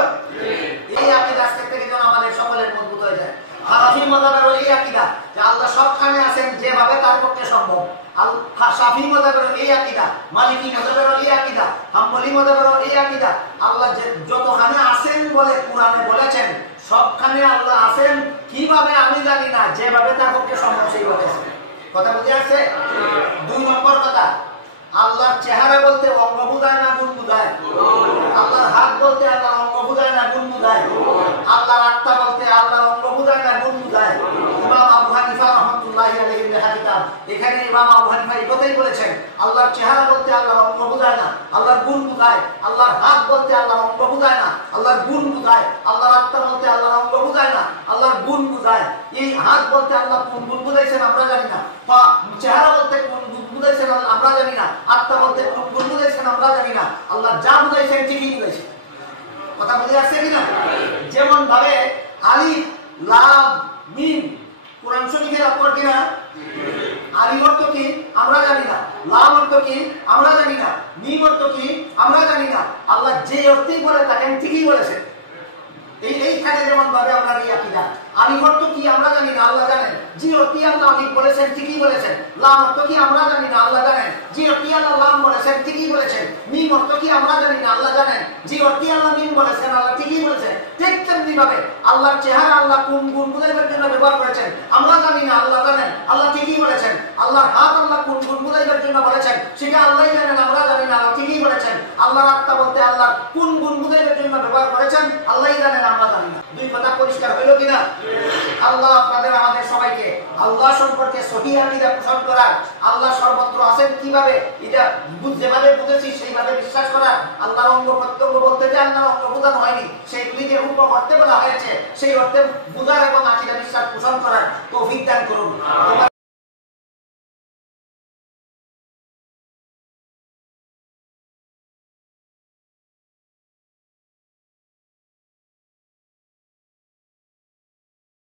এই আকীদা আজকে থেকে যেন আমাদের সকলের মজবুত হয়ে যায়। হানাফি মাযহাবের এই আকীদা যে আল্লাহ সবখানে আছেন যেভাবে তার পক্ষে সম্ভব। শাফি মাযহাবের এই আকীদা, মালিকি মাযহাবের এই আকীদা, হাম্বলি মাযহাবের এই আকীদা। আল্লাহ যে যতখানে আছেন বলে কোরআনে বলেছেন, সবখানে আল্লাহ আছেন। কিভাবে আমি জানি না, যেভাবে তার পক্ষে সম্ভব সেইভাবে আছেন। কথা বুঝে আসছে? দুই নম্বর কথা, আল্লাহর চেহারা বলতে অঙ্গ বুঝায় না গুণ বুঝায়? আল্লাহর হাত বলতে আল্লাহর অঙ্গ বুঝায় না গুণ বুঝায়? আল্লাহর আত্মা বলতে আল্লাহর অঙ্গ বুঝায় না গুণ বুঝায়? ইমাম আবু হানিফা রাহমাতুল্লাহি আলাইহি লেখা কিতাব, এখানে ইমাম আবু হানিফা এই কথাই বলেছেন, আল্লাহর চেহারা বলতে আল্লাহর অঙ্গ বুঝায় না, আল্লাহর গুণ বুঝায়। আল্লাহর হাত বলতে আল্লাহর অঙ্গ বুঝায় না, আল্লাহর গুণ বুঝায়। আল্লাহর আত্মা বলতে আল্লাহর অঙ্গ বুঝায় না, আল্লাহর গুণ বুঝায়। এই হাত বলতে আল্লাহ কোন গুণ বুঝাইছেন আমরা জানি না, চেহারা বলতে কোন গুণ বুঝাইছেন আমরা জানি না, আত্মা বলতে কোন গুণ বুঝাইছেন আমরা জানি না। আল্লাহ যা বুঝাইছেন ঠিকই বুঝাইছেন। কথা বুঝে আসছে কিনা? যেমন ভাবে আলিফ লাম মিম কোরআন শরীফের অক্ষর কিনা? আলিফ অর্থ কি আমরা জানি না, লাম অর্থ কি আমরা জানি না, মিম অর্থ কি আমরা জানি না। আল্লাহ যে অর্থেই বলে থাকেন ঠিকই বলেছেন। এইখানে যেমন ভাবে আমরা এই আকীদা, আলিফ অর্থ কি আমরা জানি না, আল্লাহ জানেন। যে অর্থে আল্লাহ আলিফ বলেছেন ঠিকই বলেছেন। লাম অর্থ কি আমরা জানি না, আল্লাহ জানেন। যে অর্থে আল্লাহ লাম বলেছেন ঠিকই বলেছেন। মিম অর্থ কি আমরা জানি না, আল্লাহ জানেন। যে অর্থে আল্লাহ মিম বলেছেন আল্লাহ ঠিকই বলেছেন। ঠিক তেমনি ভাবে আল্লাহর চেহারা আল্লাহ কোন গুণ বুঝাইবার জন্য ব্যবহার করেছেন আমরা জানি না, আল্লাহ জানেন। আল্লাহ ঠিকই বলেছেন। আল্লাহর হাত আল্লাহ কোন গুণ বুঝাইবার জন্য বলেছেন সেটা আল্লাহই জানেন, আমরা জানি না, আল্লাহ ঠিকই বলেছেন। আল্লাহর আত্মা বলতে আল্লাহ কোন গুণ বুঝাইবার জন্য ব্যবহার করেছেন আল্লাহই জানেন, আমরা জানি না। দুই কথা পরিষ্কার হইল কিনা? আল্লাহ আপনাদের আমাদের সবাইকে আল্লাহ সম্পর্কে সহিহ আকীদা পোষণ করার, আল্লাহ সর্বত্র আছেন কিভাবে এটা যেভাবে বুঝেছি সেইভাবে বিশ্বাস করার, আল্লাহর অঙ্গ প্রত্যঙ্গ বলতে যে আল্লাহর অঙ্গ বোঝানো হয়নি, সেইগুলিকে রূপ অর্থে বলা হয়েছে সেই অর্থে বুঝার এবং আকীদা বিশ্বাস পোষণ করার তৌফিক দান করুন।